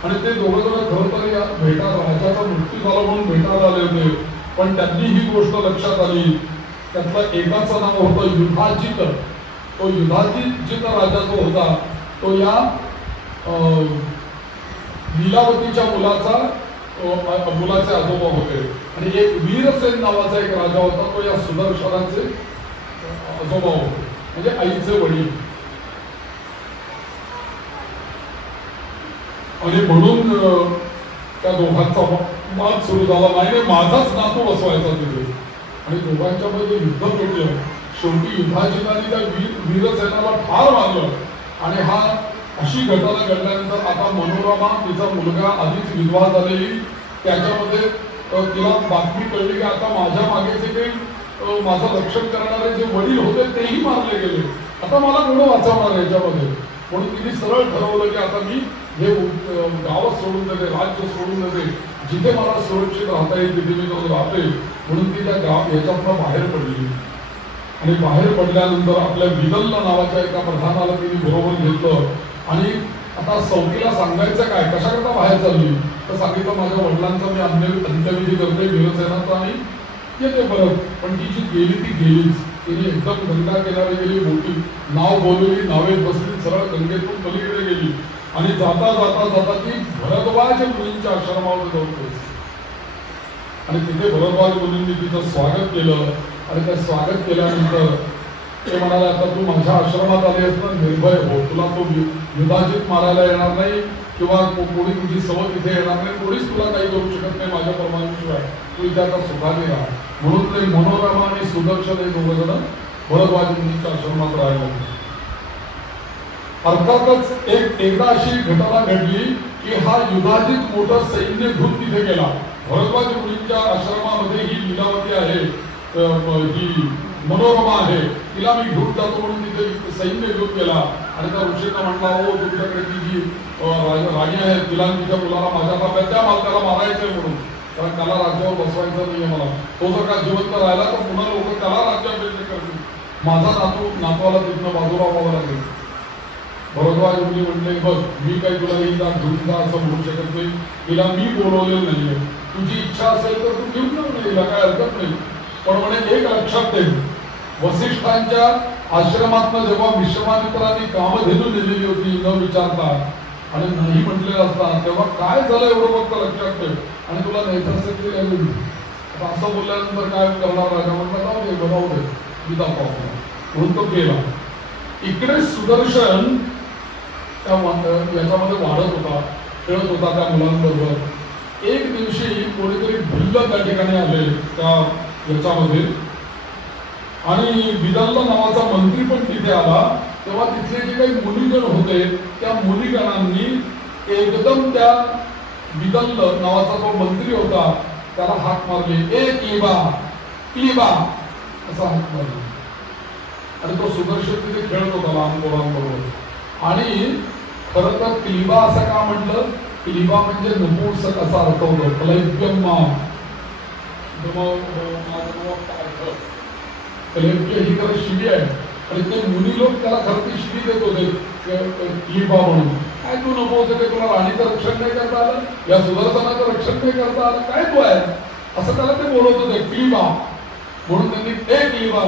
आणि ते दोघं जण खरं तर या राजाचा मृत्यू झाला म्हणून भेटायला आले होते. पण त्यांनी ही गोष्ट लक्षात आली. त्यातला एकाचं नाव होतं युधाजित. तो युधाजित राजा जो होता तो या लीलावतीच्या मुलाचे आजोबा होते. आणि एक वीरसेन नावाचा एक राजा होता, तो या सुदर्शनाचे आजोबा होते, म्हणजे आईचे वडील. आणि म्हणून त्या दोघांचा वाद सुरू झाला. नाही, माझाच नातू बसवायचा तिथे. आणि दोघांच्या मध्ये युद्ध पेटलं. शेवटी युधाजिताने त्या वीरसेनाला ठार मारलं. आणि हा अशी घटना घडल्यानंतर आता मनोरमा, तिचा मुलगा आधीच विधवा झालेली, त्याच्यामध्ये तिला बातमी कळली की आता माझ्या मागे जे काही माझं रक्षण करणारे जे वडील होते तेही मारले गेले, आता मला कोण वाचवणार याच्यामध्ये. म्हणून तिने सरळ ठरवलं की आता मी हे गाव सोडून देते, राज्य सोडून देते, जिथे मला सुरक्षित राहता येईल तिथे मी राहते. म्हणून ती त्या याच्यातनं बाहेर पडली. आणि बाहेर पडल्यानंतर आपल्या विदल्ल नावाच्या एका प्रधानाला तिने बरोबर घेतलं. आणि आता सौतीला सांगायचं काय, कशाकरता बाहेर चालली, तर सांगितलं माझ्या वडिलांचा मी अंत्यविधी करते वीरसेनाचा आणि येते परत. पण ती जी गेली ती गेलीच. तिने एकदम गंगा किनारी गेली, मोठी नाव बोलवली, नावेत बसली, सरळ गंगेतून पलीकडे गेली. आणि जाता जाता जाता ती भरद्वाज मुनींच्या आश्रमावर जाऊन पोहोचली. आणि तिथे भरद्वाज मुनींनी तिचं स्वागत केलं. आणि त्या स्वागत केल्यानंतर ते म्हणाले, आता तू माझ्या आश्रमात आली असता निर्भय हो, तुला तो युधाजित मारायला येणार नाही किंवा कोणी तुझी सवत इथे येणार नाही, कोणीच तुला काही करू शकत नाही माझ्या परवानगीशिवाय, तू इथे आता सुखाने राहा. म्हणून ते मनोरमा आणि सुदर्शन हे दोघं जण भरद्वाज मुनींच्या आश्रमात राहिले. अर्थातच एकदा अशी घटना घडली की हा युधाजित मोठं सैन्य घेऊन तिथे गेला. भरद्वाज मुनींच्या आश्रमामध्ये ही लीलावती आहे, ही मनोरमा आहे, तिला मी घेऊन जातो म्हणून तिथे सैन्य घेऊन गेला. आणि त्या ऋषींना म्हटला, हो तुमच्याकडे ती जी राणी आहे तिला तिच्या मुलाला माझ्या ताब्यात द्या, मला त्याला मारायचंय म्हणून, कारण त्याला राज्यावर बसवायचं नाहीये मला. तो जर का जिवंत राहिला तर पुन्हा लोक त्याला राज्याभिषेक करतील, माझा नातवाला तिथनं बाजूला व्हावं लागेल. भरद्वाज मुनी म्हणले, बघ मी काही तुला ही घेऊन जा असं म्हणू शकत नाही, तिला मी बोलवलेलं नाहीये, तुझी इच्छा असेल तर तू घेऊन जाऊ नये, काय हरकत नाही. पण म्हणे एक लक्षात ठेव, वसिष्ठांच्या आश्रमातनं जेव्हा विश्वामित्रांनी कामधेनू दिलेली होती न विचारता आणि नाही म्हटलेलं असता, तेव्हा काय झालं एवढं फक्त लक्षात ठेव. आणि तुला नैसर्गिक असं बोलल्यानंतर काय करणार राजा, म्हटलं जाऊ दे बनावू दे, मी दाखवा म्हणून तो गेला. इकडे सुदर्शन याच्यामध्ये वाढत होता, खेळत होता त्या मुलांबरोबर. एक दिवशी कोणीतरी भिल्ल त्या ठिकाणी आले त्या याच्यामध्ये, आणि विदल्ल नावाचा मंत्री पण तिथे आला. तेव्हा तिथले जे काही मुनिगण होते त्या मुनिगणांनी एकदम त्या विदल्ल नावाचा जो मंत्री होता त्याला हाक मारली, ए क्लिबा क्लिबा असा हाक मारली. आणि तो सुदर्शन तिथे खेळत होता लहान पोरांबरोबर. आणि खरं तर क्लिबा असं का म्हटलं, क्लिबा म्हणजे नपुंसक असा अर्थ होतो, क्लैब्यम क्लैब्य ही खरं शिवी आहे. आणि ते मुनी लोक त्याला खरं ती शिवी देत होते क्लिबा म्हणून. काय तू नपुंसक आहे, तुला राणीचं रक्षण नाही करता आलं, या सुदर्शनाचं रक्षण नाही करता आलं, काय तू आहे असं त्याला ते बोलत होते क्लिबा. म्हणून त्यांनी ते क्लिबा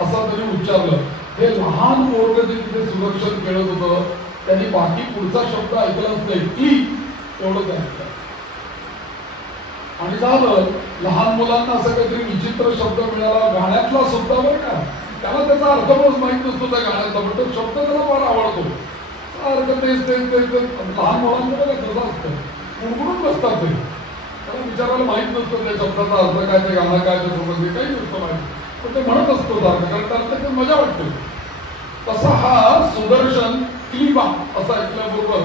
असं त्यांनी उच्चारलं. हे लहान पोरग जे तिथे सुदर्शन खेळत होतं त्यांनी बाकी पुढचा शब्द ऐकलाच नाही, की तेवढंच ऐकलं. आणि झालं, लहान मुलांना असं काहीतरी विचित्र शब्द मिळाला गाण्यातला सुद्धा, बरं का, त्याला त्याचा अर्थ पण माहित नसतो त्या गाण्यातला, पण तो शब्द त्याला फार आवडतो. अर्थ तेच लहान मुलांचं बघा कसं असतं, गुणगुणून बसतात ते. त्याला विचारायला माहित नसतं त्या शब्दाचा अर्थ काय, ते गाणं काय, त्यासोबत काही नसतं माहिती, पण ते म्हणत असतो सारखं, कारण त्याला ते मजा वाटते. तसा हा सुदर्शन क्लीबा असं ऐकल्याबरोबर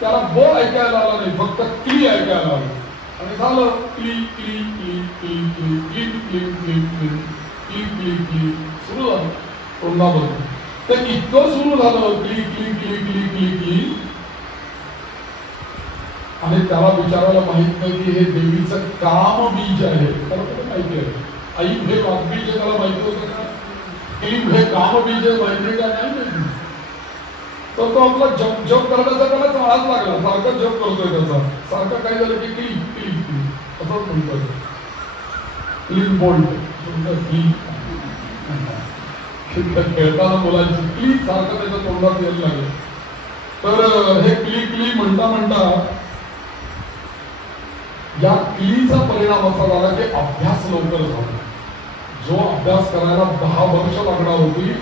त्याला ब ऐकायला आला नाही, फक्त क्ली ऐकायला आलं आणि झालं क्ली क्ली क्ली क्ली क्ली क्ली क्ली क्ली क्ली क्ली क्ली क्ली सुरू झालं तोंडाबद्दल. ते इतकं सुरू झालं क्ली क्ली क्ली क्ली क्ली क्ली, आणि त्याला विचारायला माहित नाही की हे देवीचं काम बीज आहे. त्याला कुठे माहिती आहे? आई हे वाघबीज आहे त्याला माहिती होतं का? क्लीम हे काम बीज आहे माहिती का? नाही माहिती. तर तो आपला जप जप करण्याचा त्याला चाळाच लागला, सारखा जप करतोय त्याचा, सारखं काही झालं की क्लीम क्लीम क्लीम असंच म्हणतोय. क्लीन बोल्ट क्लीन खेळताना मुलांची क्ली सारखं त्याच्या तोंडात यायला लागलं. तर हे क्ली क्ली म्हणता म्हणता या क्लीचा परिणाम असा झाला की अभ्यास लवकर झाला. जो अभ्यास करायला 10 वर्ष लागणार होती,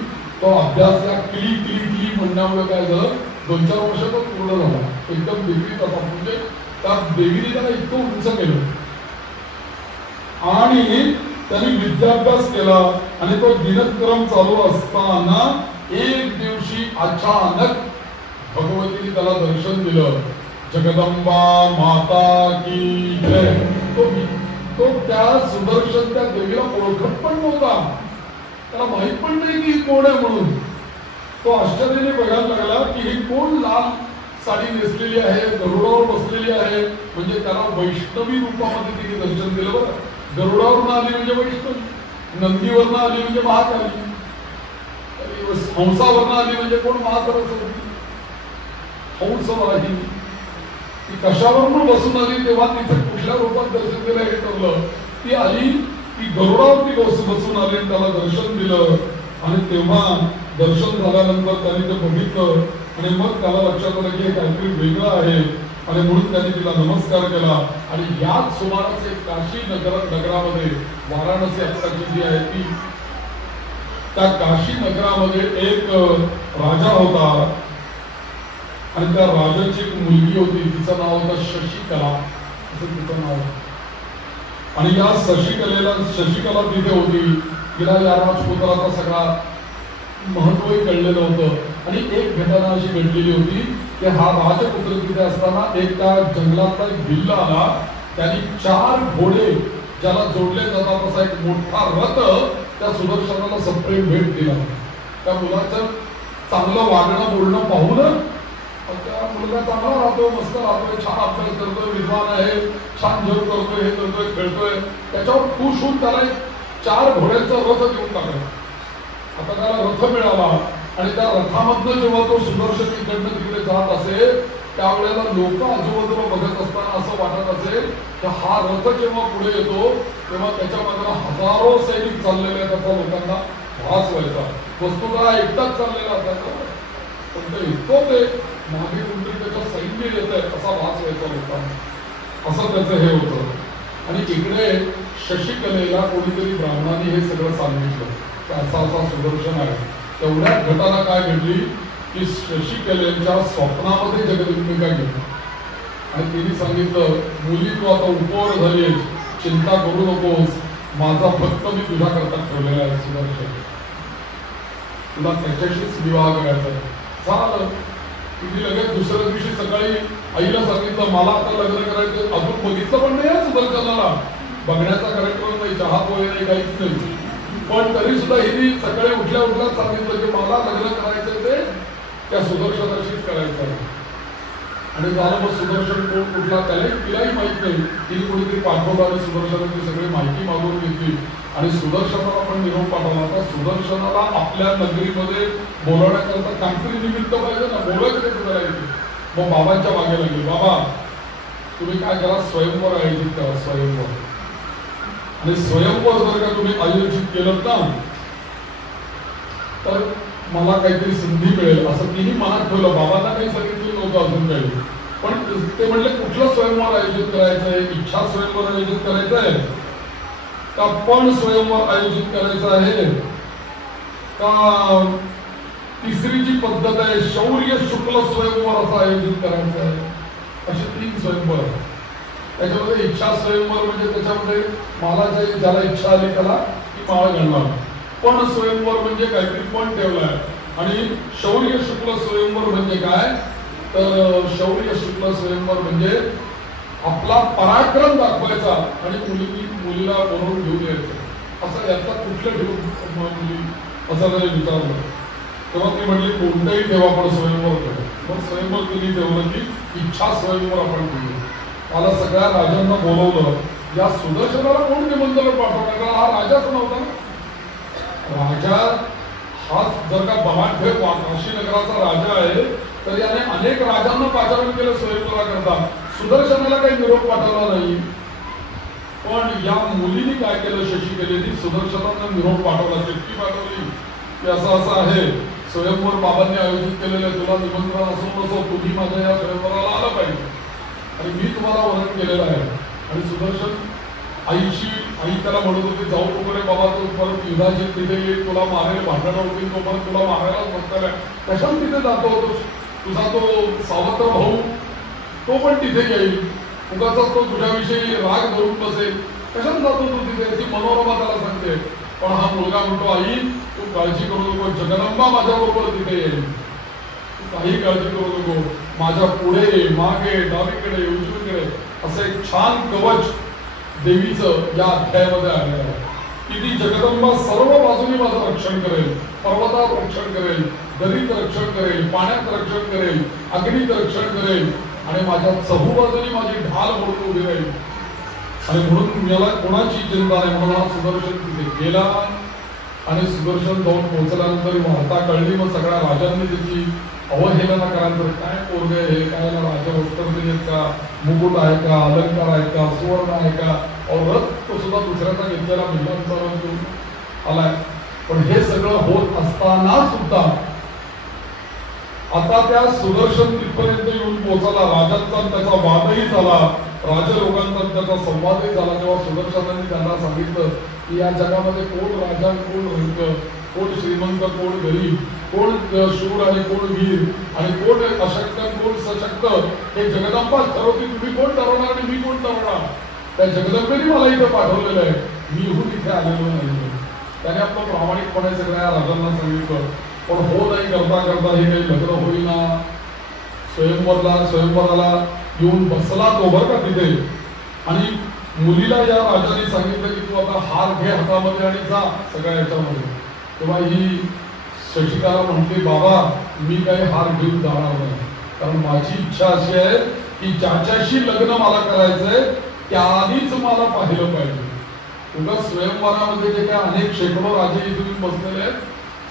तो अभ्यास या क्ली क्ली क्ली म्हणण्यामुळे काय झालं, 2-4 वर्षातच पूर्ण झाला. एकदम देवी तसा, म्हणजे त्या देवीने त्याला इतकं उंच केलं आणि त्यांनी विद्याभ्यास केला. आणि तो दिनक्रम चालू असताना एक दिवशी अचानक भगवतीने त्याला दर्शन दिलं. जगदंबा माता की जय. तो त्या सुदर्शन त्या देवीला ओळखत पण नव्हता, त्याला माहित पण नाही की कोण आहे म्हणून. तो आश्चर्याने बघायला लागला की ही कोण लाल साडी नेसलेली आहे, गरुडावर बसलेली आहे. म्हणजे त्याला वैष्णवी रूपामध्ये तिने दर्शन दिलं. बरं, गरुडावरून आली म्हणजे वैष्णवी, नंदीवरनं आली म्हणजे महाकाली, हंसावरनं आली म्हणजे कोण? महासरस्वती. हंसवाहिनी. ती कशावरून बसून आली तेव्हा तिचं कुठल्या रूपात दर्शन दिलं हे ठरलं. ती आली, ती गरुडावरती बसून आली, त्याला दर्शन दिलं. आणि तेव्हा दर्शन झाल्यानंतर त्याने ते बघितलं आणि मग त्याला लक्षात आलं की काहीतरी वेगळं आहे. आणि म्हणून त्यांनी तिला नमस्कार केला. आणि याच सुमारास एक काशी नगरामध्ये, वाराणसी आत्ताची जी आहे ती, त्या काशी नगरामध्ये एक राजा होता आणि त्या राजाची एक मुलगी होती, तिचं नाव होतं शशिकला, असं तिचं नाव. आणि या शशिकला तिथे होती. तिला या राजपुत्राचा सगळा महत्वही कळलेलं होतं. आणि एक घटना अशी घडलेली होती की हा राजपुत्र तिथे असताना एक त्या जंगलातला एक भिल्ल आला. त्यांनी 4 घोडे ज्याला जोडले जातात असा एक मोठा रथ त्या सुदर्शनाला सप्रेम भेट दिला. त्या मुलाचं चांगलं वागणं बोलणं पाहून त्या मुलगा चांगला राहतो, मस्त राहतोय, छान अभ्यास करतोय, विद्वान आहे, छान जप करतोय, हे करतोय, खेळतोय. त्याच्यावर खुश होऊन त्याला 4 घोड्यांचा रथ देऊन टाकला. आता त्याला रथ मिळाला आणि त्या रथामधनं जेव्हा तो सुदर्शन इकडनं तिकडे जात असेल त्यावेळेला लोक आजूबाजूला बघत असताना असं वाटत असेल की हा रथ जेव्हा पुढे येतो तेव्हा त्याच्या मागे हजारो सैनिक चाललेले त्याचा लोकांना भास व्हायचा. वस्तुतः एकटाच चाललेला असायचा, पण ते इतकं ते मागे कुठे त्याचं सैन्य येत आहे असा भास व्हायचा लोकांना. असं त्याचं हे होतं. आणि इकडे शशिकलेला कोणीतरी ब्राह्मणाने हे सगळं सांगितलं की असा असा सुदर्शन आहे. तेवढ्याच घटना काय घडली की शशिकलेच्या स्वप्नामध्ये जगदंबिका गेली आणि तिने सांगितलं, मुली तू आता उपवर झाली, चिंता करू नकोस, माझा भक्त मी तुझ्या करता ठेवलेला आहे सुदर्शन, तुला त्याच्याशीच विवाह करायचा आहे. झालं. तिने लगेच दुसऱ्या दिवशी सकाळी आईला सांगितलं, मला आता लग्न करायचं. अजून बघितलं पण नाही सुदर्शनाला, बघण्याचा कार्यक्रम नाही, चहा पोहे नाही, काहीच नाही. पण तरी सुद्धा हिने सकाळी उठल्या उठल्याच सांगितलं की मला लग्न करायचंय ते त्या सुदर्शनाशीच करायचं आहे. आणि झालं. मग सुदर्शन कोण कुठला तिलाही माहित नाही. तिने कोणीतरी पाठवलं आणि सुदर्शनाची सगळी माहिती मागून घेतली आणि सुदर्शनाला पण निरोप पाठवला. आता सुदर्शनाला आपल्या नगरीमध्ये बोलवण्याकरता काहीतरी निमित्त पाहिजे ना, बोलायचं करायचं. मग बाबांच्या मागे लागले, बाबा तुम्ही काय करा, स्वयंवर आयोजित करा, स्वयंवर. आणि स्वयंवर जर का तुम्ही आयोजित केलं ना तर मला काहीतरी संधी मिळेल असं तिने मनात ठेवलं. बाबांना काही सांगितलं नव्हतं अजून काही. पण ते म्हणले कुठलं स्वयंवर आयोजित करायचंय, इच्छा स्वयंवर आयोजित करायचंय का पण स्वयंवर आयोजित करायचं आहे का तिसरी जी पद्धत आहे शौर्य शुक्ल स्वयंवर असं आयोजित करायचं आहे. असे 3 स्वयंवर. त्याच्यामध्ये इच्छा स्वयंवर म्हणजे त्याच्यामध्ये मला ज्याला इच्छा आली त्याला ती माळ घालणार. पण स्वयंवर म्हणजे काहीतरी पण ठेवलाय. आणि शौर्य शुक्ल स्वयंवर म्हणजे काय तर शौर्य शुक्ल स्वयंवर म्हणजे आपला पराक्रम दाखवायचा आणि मुलीला बनवून घेऊन यायचं. असं याचा कुठलं ठेवून मुली असं नाही विचारलं. तेव्हा ती म्हणली कोणत्याही ठेवा आपण स्वयंवर करू. मग स्वयंवर तिने ठेवलं की इच्छा स्वयंवर आपण ठेवू. मला सगळ्या राजांना बोलवलं. या सुदर्शनाला कोण निमंत्रण पाठवणार? हा राजाच नव्हता ना. राजा हा जर का बलाढ्य काशी नगराचा राजा आहे तर याने अनेक राजांना पाचारण केलं स्वयंवराकरता. सुदर्शनाला काही निरोप पाठवला नाही. पण या मुलीने काय केलं शशिकलेने सुदर्शनाला निरोप पाठवला. चिठ्ठी पाठवली की असं असं आहे स्वयंवर बाबांनी आयोजित केलेलं आहे. तुला निमंत्रण असो नसो तुम्ही माझ्या या स्वयंवराला आलं पाहिजे आणि मी तुम्हाला वरण केलेलं आहे. आणि सुदर्शन आई त्याला म्हणत होती जाऊ वगैरे बाबा तू परत युद्धाची तिथे येईल तुला मारेल भांडण होतील तो परत तुला मारायलाच बघताय. कशाला तिथे जातो तुझा तो सावत्र भाऊ तो पण तिथे येईल. उगाचाच तो तुझ्याविषयी राग धरून बसेल. कशाला जातो तू तिथे? ती मनोरमा त्याला सांगते. पण हा मुलगा म्हणतो आई तू काळजी करू नको जगदंबा माझ्या बरोबर तिथे येईल. तू काही काळजी करू नको. माझ्या पुढे मागे डावीकडे उजवीकडे असं एक छान कवच देवीचं या अध्यायामध्ये आलेलं आहे की ती जगदंबा सर्व बाजूनी माझं रक्षण करेल. पर्वतात रक्षण करेल, दरीत रक्षण करेल, पाण्यात रक्षण करेल, अग्नीत रक्षण करेल आणि माझ्या चहूबाजूनी माझी ढाल म्हणून उभी राहील. आणि म्हणून मला कोणाची चिंता नाही. म्हणून हा सुदर्शन तिथे गेला आणि सुदर्शन जाऊन पोहोचल्यानंतर वार्ता कळली. मग सगळ्या राजांनी त्याची अवहेलना करायला काय पोरगे हे काय राजा वस्त्र दिलेत का, मुकुट आहे का, अलंकार आहे का, सुवर्ण आहे का, और तो सुद्धा दुसऱ्याचा घेतलेला भिल्लांचा आलाय. पण हे सगळं होत असताना सुद्धा आता त्या सुदर्शन तिथपर्यंत येऊन पोहोचला. राजांचा त्याचा वादही झाला, राजलोकांचा त्याचा संवादही झाला. तेव्हा सुदर्शनाने त्यांना सांगितलं की या जगामध्ये कोण राजा कोण रंग, कोण श्रीमंत कोण गरीब, कोण शूर आणि कोण वीर आणि कोण अशक्त कोण सशक्त हे जगदंबा ठरवते. तुम्ही कोण ठरवणार आणि मी कोण ठरवणार? त्या जगदंबेने मला इथं पाठवलेलं आहे. मीहून इथे आलेलो नाही. त्याने आपलं प्रामाणिकपणे सगळ्या राजांना सांगितलं. पण हो नाही करता करता हे काही लग्न होईना. स्वयंवराला येऊन बसला तो बरं का तिथे. आणि मुलीला या राजाने सांगितलं की तू आता हार घे हातामध्ये आणि जा सगळ्या याच्यामध्ये. तेव्हा ही शशिकाला म्हणते बाबा मी काही हार घेऊन जाणार नाही. कारण माझी इच्छा अशी आहे की ज्याच्याशी लग्न मला करायचंय त्याआधीच मला पाहिलं पाहिजे. उगा स्वयंवरामध्ये जे काय अनेक शेकडो राजे इथून बसलेले आहेत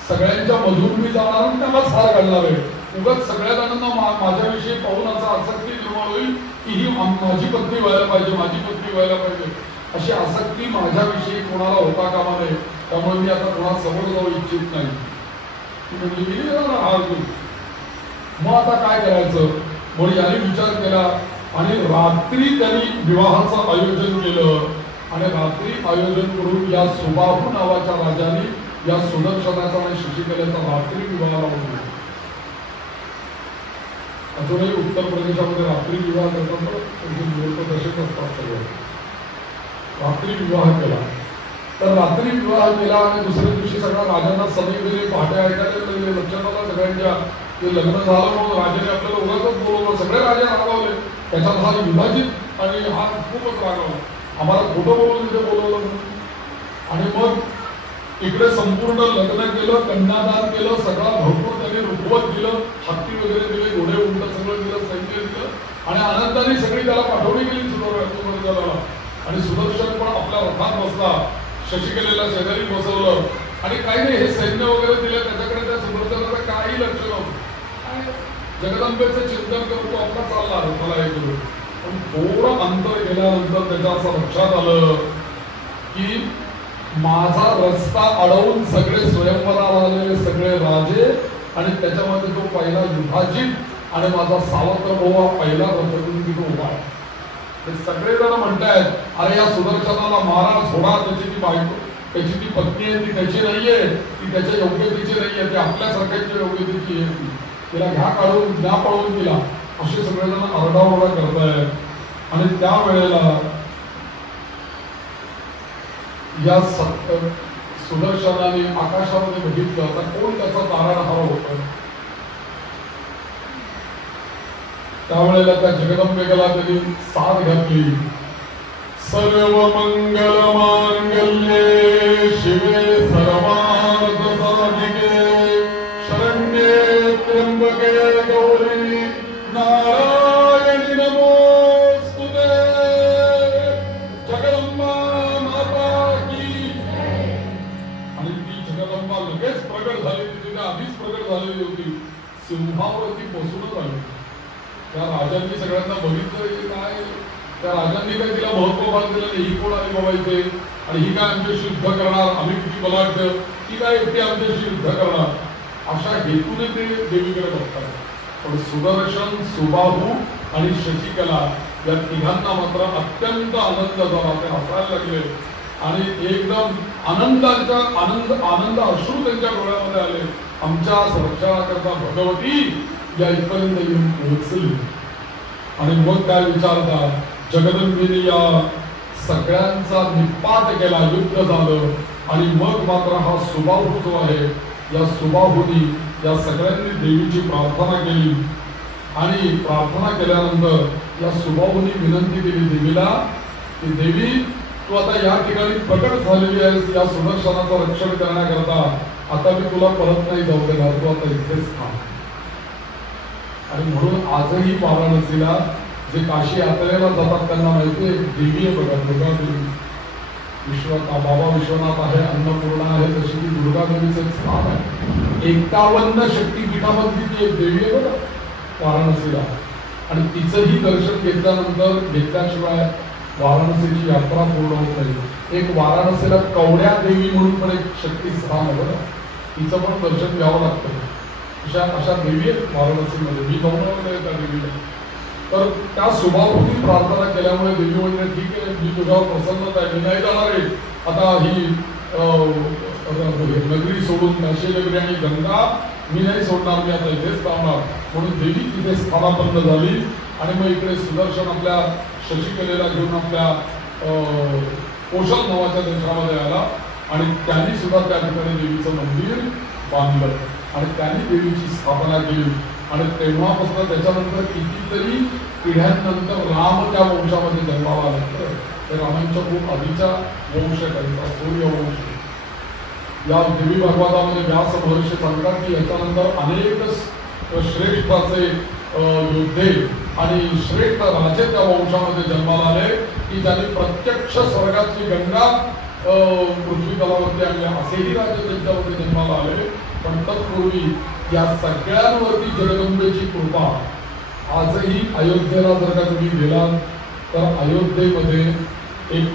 सगळ्यांच्या मधून मी जाणार आणि त्यालाच हार घालणार आहे. उगाच सगळ्या जणांना माझ्याविषयी पाहून असा आसक्ती निर्माण होईल की ही माझी पत्नी व्हायला पाहिजे, माझी पत्नी व्हायला पाहिजे. अशी आसक्ती माझ्याविषयी कोणाला होता कामा नये. त्यामुळे मी आता कोणा समोर जाऊ इच्छित नाही. हार घेऊ. मग आता काय करायचं म्हणून याने विचार केला आणि रात्री त्यांनी विवाहाचं आयोजन केलं. आणि रात्री आयोजन करून या सुबाहू नावाच्या राजाने या सुदर्शनाचा आणि शशिकलेचा रात्री विवाह लावला. अजूनही उत्तर प्रदेशामध्ये रात्री विवाह करतात. लोक तसेच असतात सगळे. रात्री विवाह केला. तर रात्री विवाह केला आणि दुसऱ्या दिवशी सगळ्या राजांना समी गेले पहाटे ऐकायला लागले. लक्षात आला सगळ्यांच्या ते लग्न झालं म्हणून राजाने आपल्याला उगाच बोलवलं. सगळे राजे रागावले. त्याच्यात हा विभाजित आणि हा खूपच रागावला. आम्हाला खोटं बोलून तिथे बोलवलं म्हणून. आणि मग इकडे संपूर्ण लग्न केलं, कन्यादान केलं, सगळा भरपूर त्यांनी रुखवत दिलं, हत्ती वगैरे दिले, घोडे उंट सगळं दिलं, सैन्य दिलं आणि आनंदाने सगळी त्याला पाठवणी केली सुदर्शनाला. आणि सुदर्शन पण आपल्या रथात बसला. शशिकलेला शेजारी बसवलं आणि काही नाही हे सैन्य वगैरे दिलं. त्याच्याकडे त्या सुदर्शनाचं काही लक्ष नव्हतं. जगदंबेचं चिंतन करतो आपला चालला रथाला हे करून. पण थोडं अंतर गेल्यानंतर त्याच्या असं लक्षात आलं की माझा रस्ता अडवून सगळे स्वयंवराला आलेले सगळे राजे आणि त्याच्यामध्ये तो पहिला विभाजित आणि माझा सावत्र भाऊ पहिला रथून तिथे उभा आहे. ते सगळेजण म्हणतायत अरे या सुदर्शनाला मारा सोडा. त्याची ती बायको त्याची ती पत्नी आहे ती त्याची नाहीये, ती त्याच्या योग्यतेची नाहीये, ती आपल्यासारख्याच्या योग्यतेची आहे. तिला घ्या काढून घ्या पळवून तिला. असे सगळेजण आरडाओरडा करतायत. आणि त्यावेळेला या सुदर्शनाने आकाशामध्ये बघितलं आता कोण त्याचा तारणहार होत. त्यावेळेला त्या जगदंबेला त्यांनी साथ घातली. सर्व मंगल मांगल्ये शिवे सर्वार्थ साधिके शरण्ये त्र्यंबके गौरी नारायणी नमोस्तुते. जगदंबा माता की. आणि ती जगदंबा लगेच प्रगट झाली. तिथे आधीच प्रगट झालेली होती. सिंहावरती बसूनच आली. त्या राजांनी सगळ्यांना बघितलं काय. त्या राजांनी काय तिला महत्व बांधलेलं नाही. ही कोण आली बाबा इथे आणि ही काय आमच्याशी युद्ध करणार. आम्ही किती बलाढ्य. ही काय एकटी आमच्याशी युद्ध करणार. अशा हेतूने ते देवीकडे बघतात. पण सुदर्शन, सुबाहू आणि शशिकला या तिघांना मात्र अत्यंत आनंद झाला. ते हसायला लागले आणि एकदम आनंद अश्रू त्यांच्या डोळ्यामध्ये आले. आमच्या संरक्षणाकरता भगवती या इथपर्यंत येऊन पोहोचली. आणि मग काय विचारता. जगदंबेने या सगळ्यांचा निपात केला. युद्ध झालं आणि मग मात्र हा सुबाहू जो आहे या सुबाहूनी या सगळ्यांनी देवीची प्रार्थना केली. आणि प्रार्थना केल्यानंतर या सुबाहूनी विनंती केली देवीला की देवी तू आता या ठिकाणी प्रकट झालेली आहेस या सुदर्शनाचं रक्षण करण्याकरता. आता मी तुला परत नाही जाऊ देणार. तू आता इथेच थांब. आणि म्हणून आजही वाराणसीला जे काशी यात्रेला जातात त्यांना माहिती आहे देवी आहे बघा. दुर्गा देवी बाबा विश्वनाथ आहे, अन्नपूर्णा आहे, तशी ती दुर्गा देवीचं स्थान आहे. 51 शक्तीपीठामधली ती एक देवी आहे बघा वाराणसीला. आणि तिचंही दर्शन घेतल्याशिवाय वाराणसीची यात्रा पूर्ण होत नाही. एक वाराणसीला कवड्या देवी म्हणून पण एक शक्तीस्थान आहे बघा. तिचं पण दर्शन घ्यावं लागतं. अशा देवी आहेत वाराणसीमध्ये. मी जाऊन आलेलो त्या देवीला. तर त्या सुबाहूनी प्रार्थना केल्यामुळे देवी म्हणते ठीक आहे मी तुझ्यावर प्रसन्नच आहे. मी नाही जाणार आहे आता ही नगरी सोडून. काशी नगरी आणि गंगा मी नाही सोडणार. मी आता इथेच थांबणार. म्हणून देवी तिथे स्थानापन्न झाली. आणि मग इकडे सुदर्शन आपल्या शशिकलेला घेऊन आपल्या कोशल नावाच्या देशामध्ये आला. आणि त्यांनी सुद्धा त्या ठिकाणी देवीचं मंदिर बांधलं आणि त्यांनी देवीची स्थापना केली. आणि तेव्हापासून त्याच्यानंतर कितीतरी पिढ्यांनंतर राम त्या वंशामध्ये जन्माला आले. ते रामांच्या खूप आधीचा वंश त्यांचा सूर्यवंश. या देवी भागवतामध्ये व्यास महर्षी सांगतात की याच्यानंतर अनेक श्रेष्ठाचे योद्धे आणि श्रेष्ठ राजे त्या वंशामध्ये जन्माला आले की ज्यांनी प्रत्यक्ष स्वर्गातली गंगा पृथ्वी तलावरती आणल्या. असेही राजे त्यांच्यामध्ये जन्माला आले. पण तत्पूर्वी या सगळ्यांवरती जगदंबेची कृपा. आजही अयोध्येला जर का तुम्ही गेलात तर अयोध्येमध्ये एक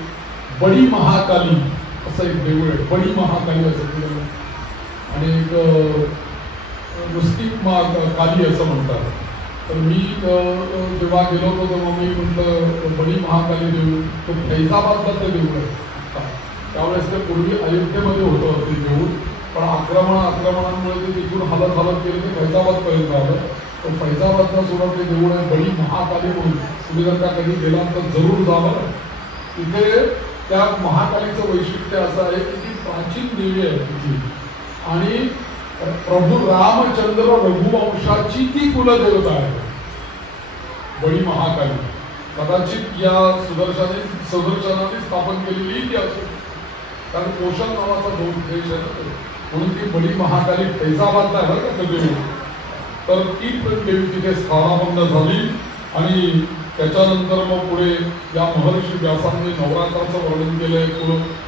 बडी महाकाली असं एक देऊळ आहे. बडी महाकाली असं केलं आणि एक नुसती काली असं म्हणतात. तर मी जेव्हा गेलो होतो तेव्हा मी म्हटलं बडी महाकाली देऊळ तो फैजाबादला ते देऊळ आहे. त्यावेळेस ते पूर्वी अयोध्येमध्ये होतं ते देऊळ. पण आक्रमणांमुळे ते तिथून हलत गेले ते फैजाबादपर्यंत आलं. तर फैजाबादला सुद्धा ते देऊळ आहे बडी महाकाली म्हणून. तुम्ही जर का कधी गेला तर जरूर जावं. तिथे त्या महाकालीचं वैशिष्ट्य असं आहे की ती प्राचीन देवी आहे तिची. आणि प्रभू रामचंद्र रघुवंशाची ती कुलदेवता आहे बडी महाकाली. कदाचित या सुदर्शनाने स्थापन केलेली ती असेल. कारण कोशल नावाचा देश आहे म्हणून ती बडी महाकाली फैजाबादला आहे बरं का देवी. तर ती पण देवी तिथे स्थानापन्न झाली. आणि त्याच्यानंतर मग पुढे या महर्षी व्यासांनी नवरात्राचं वर्णन केलंय,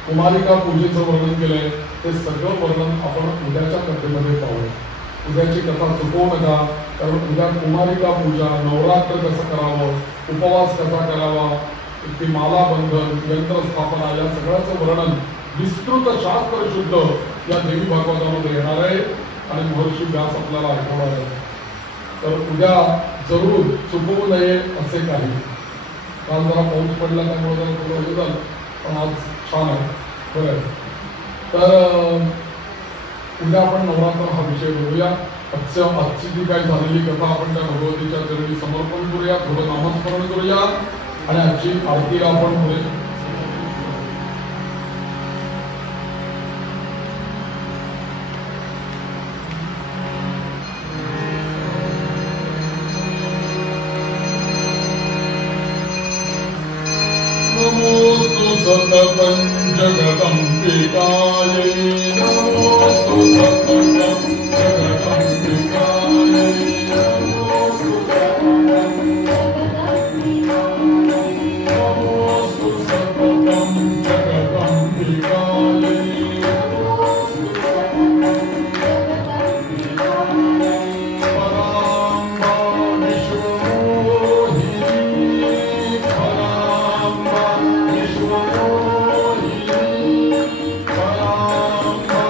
कुमारिका पूजेचं वर्णन केलंय. ते सगळं वर्णन आपण उद्याच्या कथेमध्ये पाहू. उद्याची कथा चुकवू नका. कारण उद्या कुमारिका पूजा, नवरात्र कसं करावं, उपवास कसा करावा, ती माला बंधन, यंत्रस्थापना या सगळ्याचं वर्णन विस्तृत शास्त्र शुद्ध या देवी भागवतामध्ये येणार आहे आणि महर्षी व्यास आपल्याला ऐकवणार आहे. तर उद्या जरूर चुकवू नये असे काही. काल जरा पाऊस पडला त्यामुळे जरा थोडं हे झालं पण आज छान आहे बरं आहे. तर उद्या आपण नवरात्र हा विषय बघूया. आजची जी काही झालेली कथा आपण त्या भगवतीच्या चरणी समर्पण करूया, थोडं नामस्मरण करूया. आणि आजची आरतीला आपण पुढे नमोस्तु सतपञ्चगदम्बिकायै नमोस्तु सतपञ्चगदम्बिकायै नमोस्तु नमोस्तु सतपञ्चगदम्बिकायै पराम्बा विश्वमोहिनी पराम्बा विश्वमोहिनी पराम्बा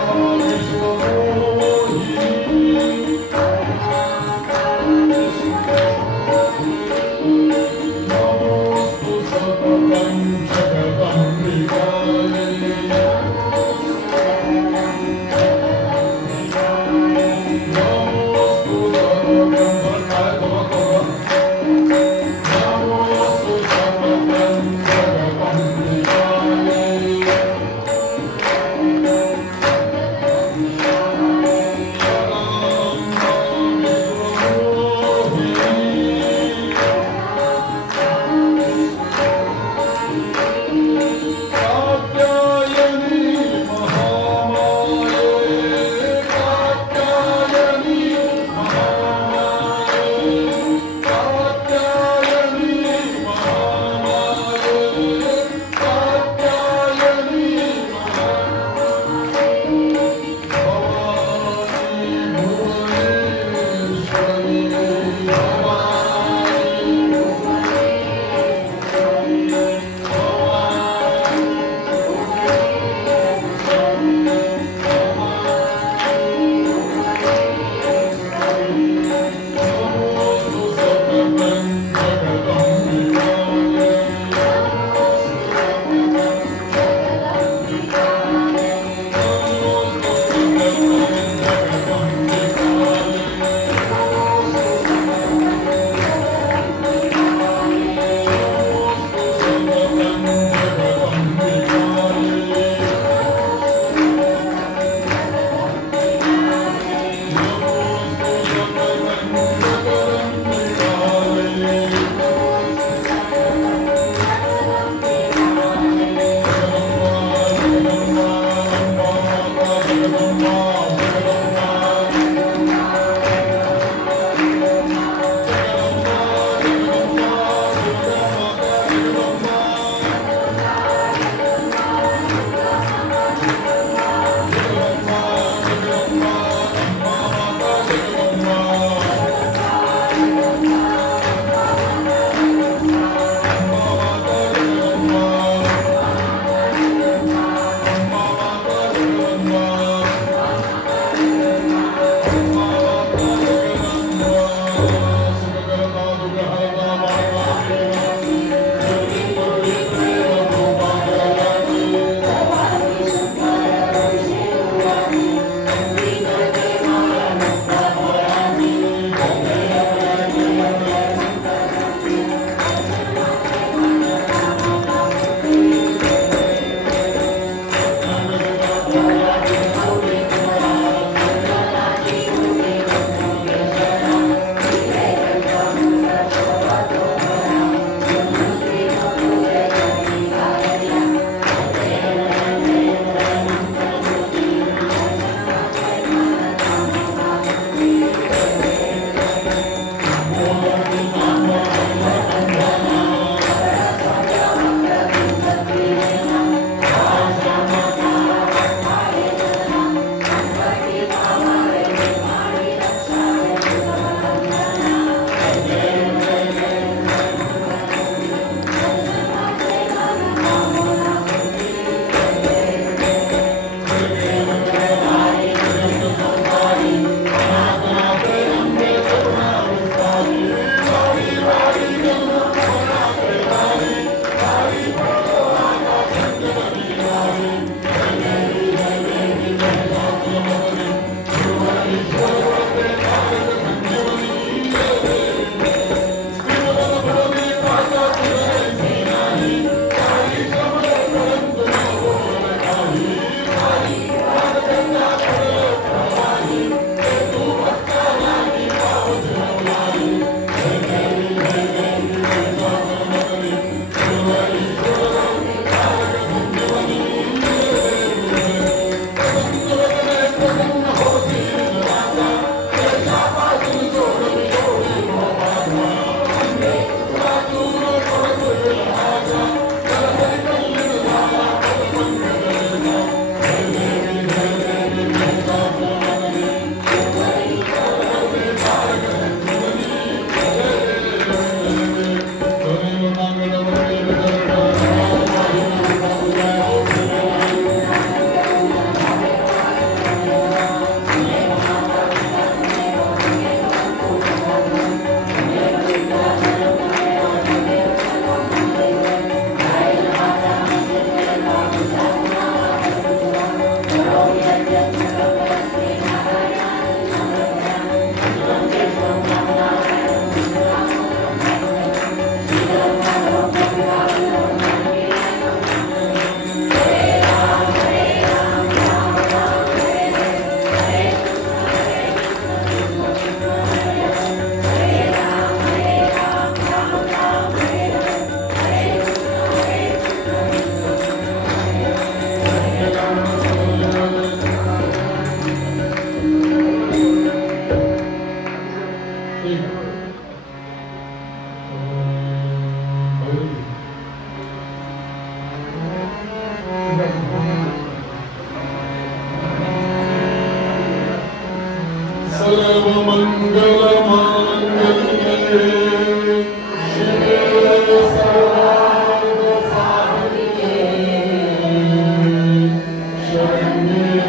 शरण्ये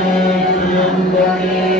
त्र्यंबके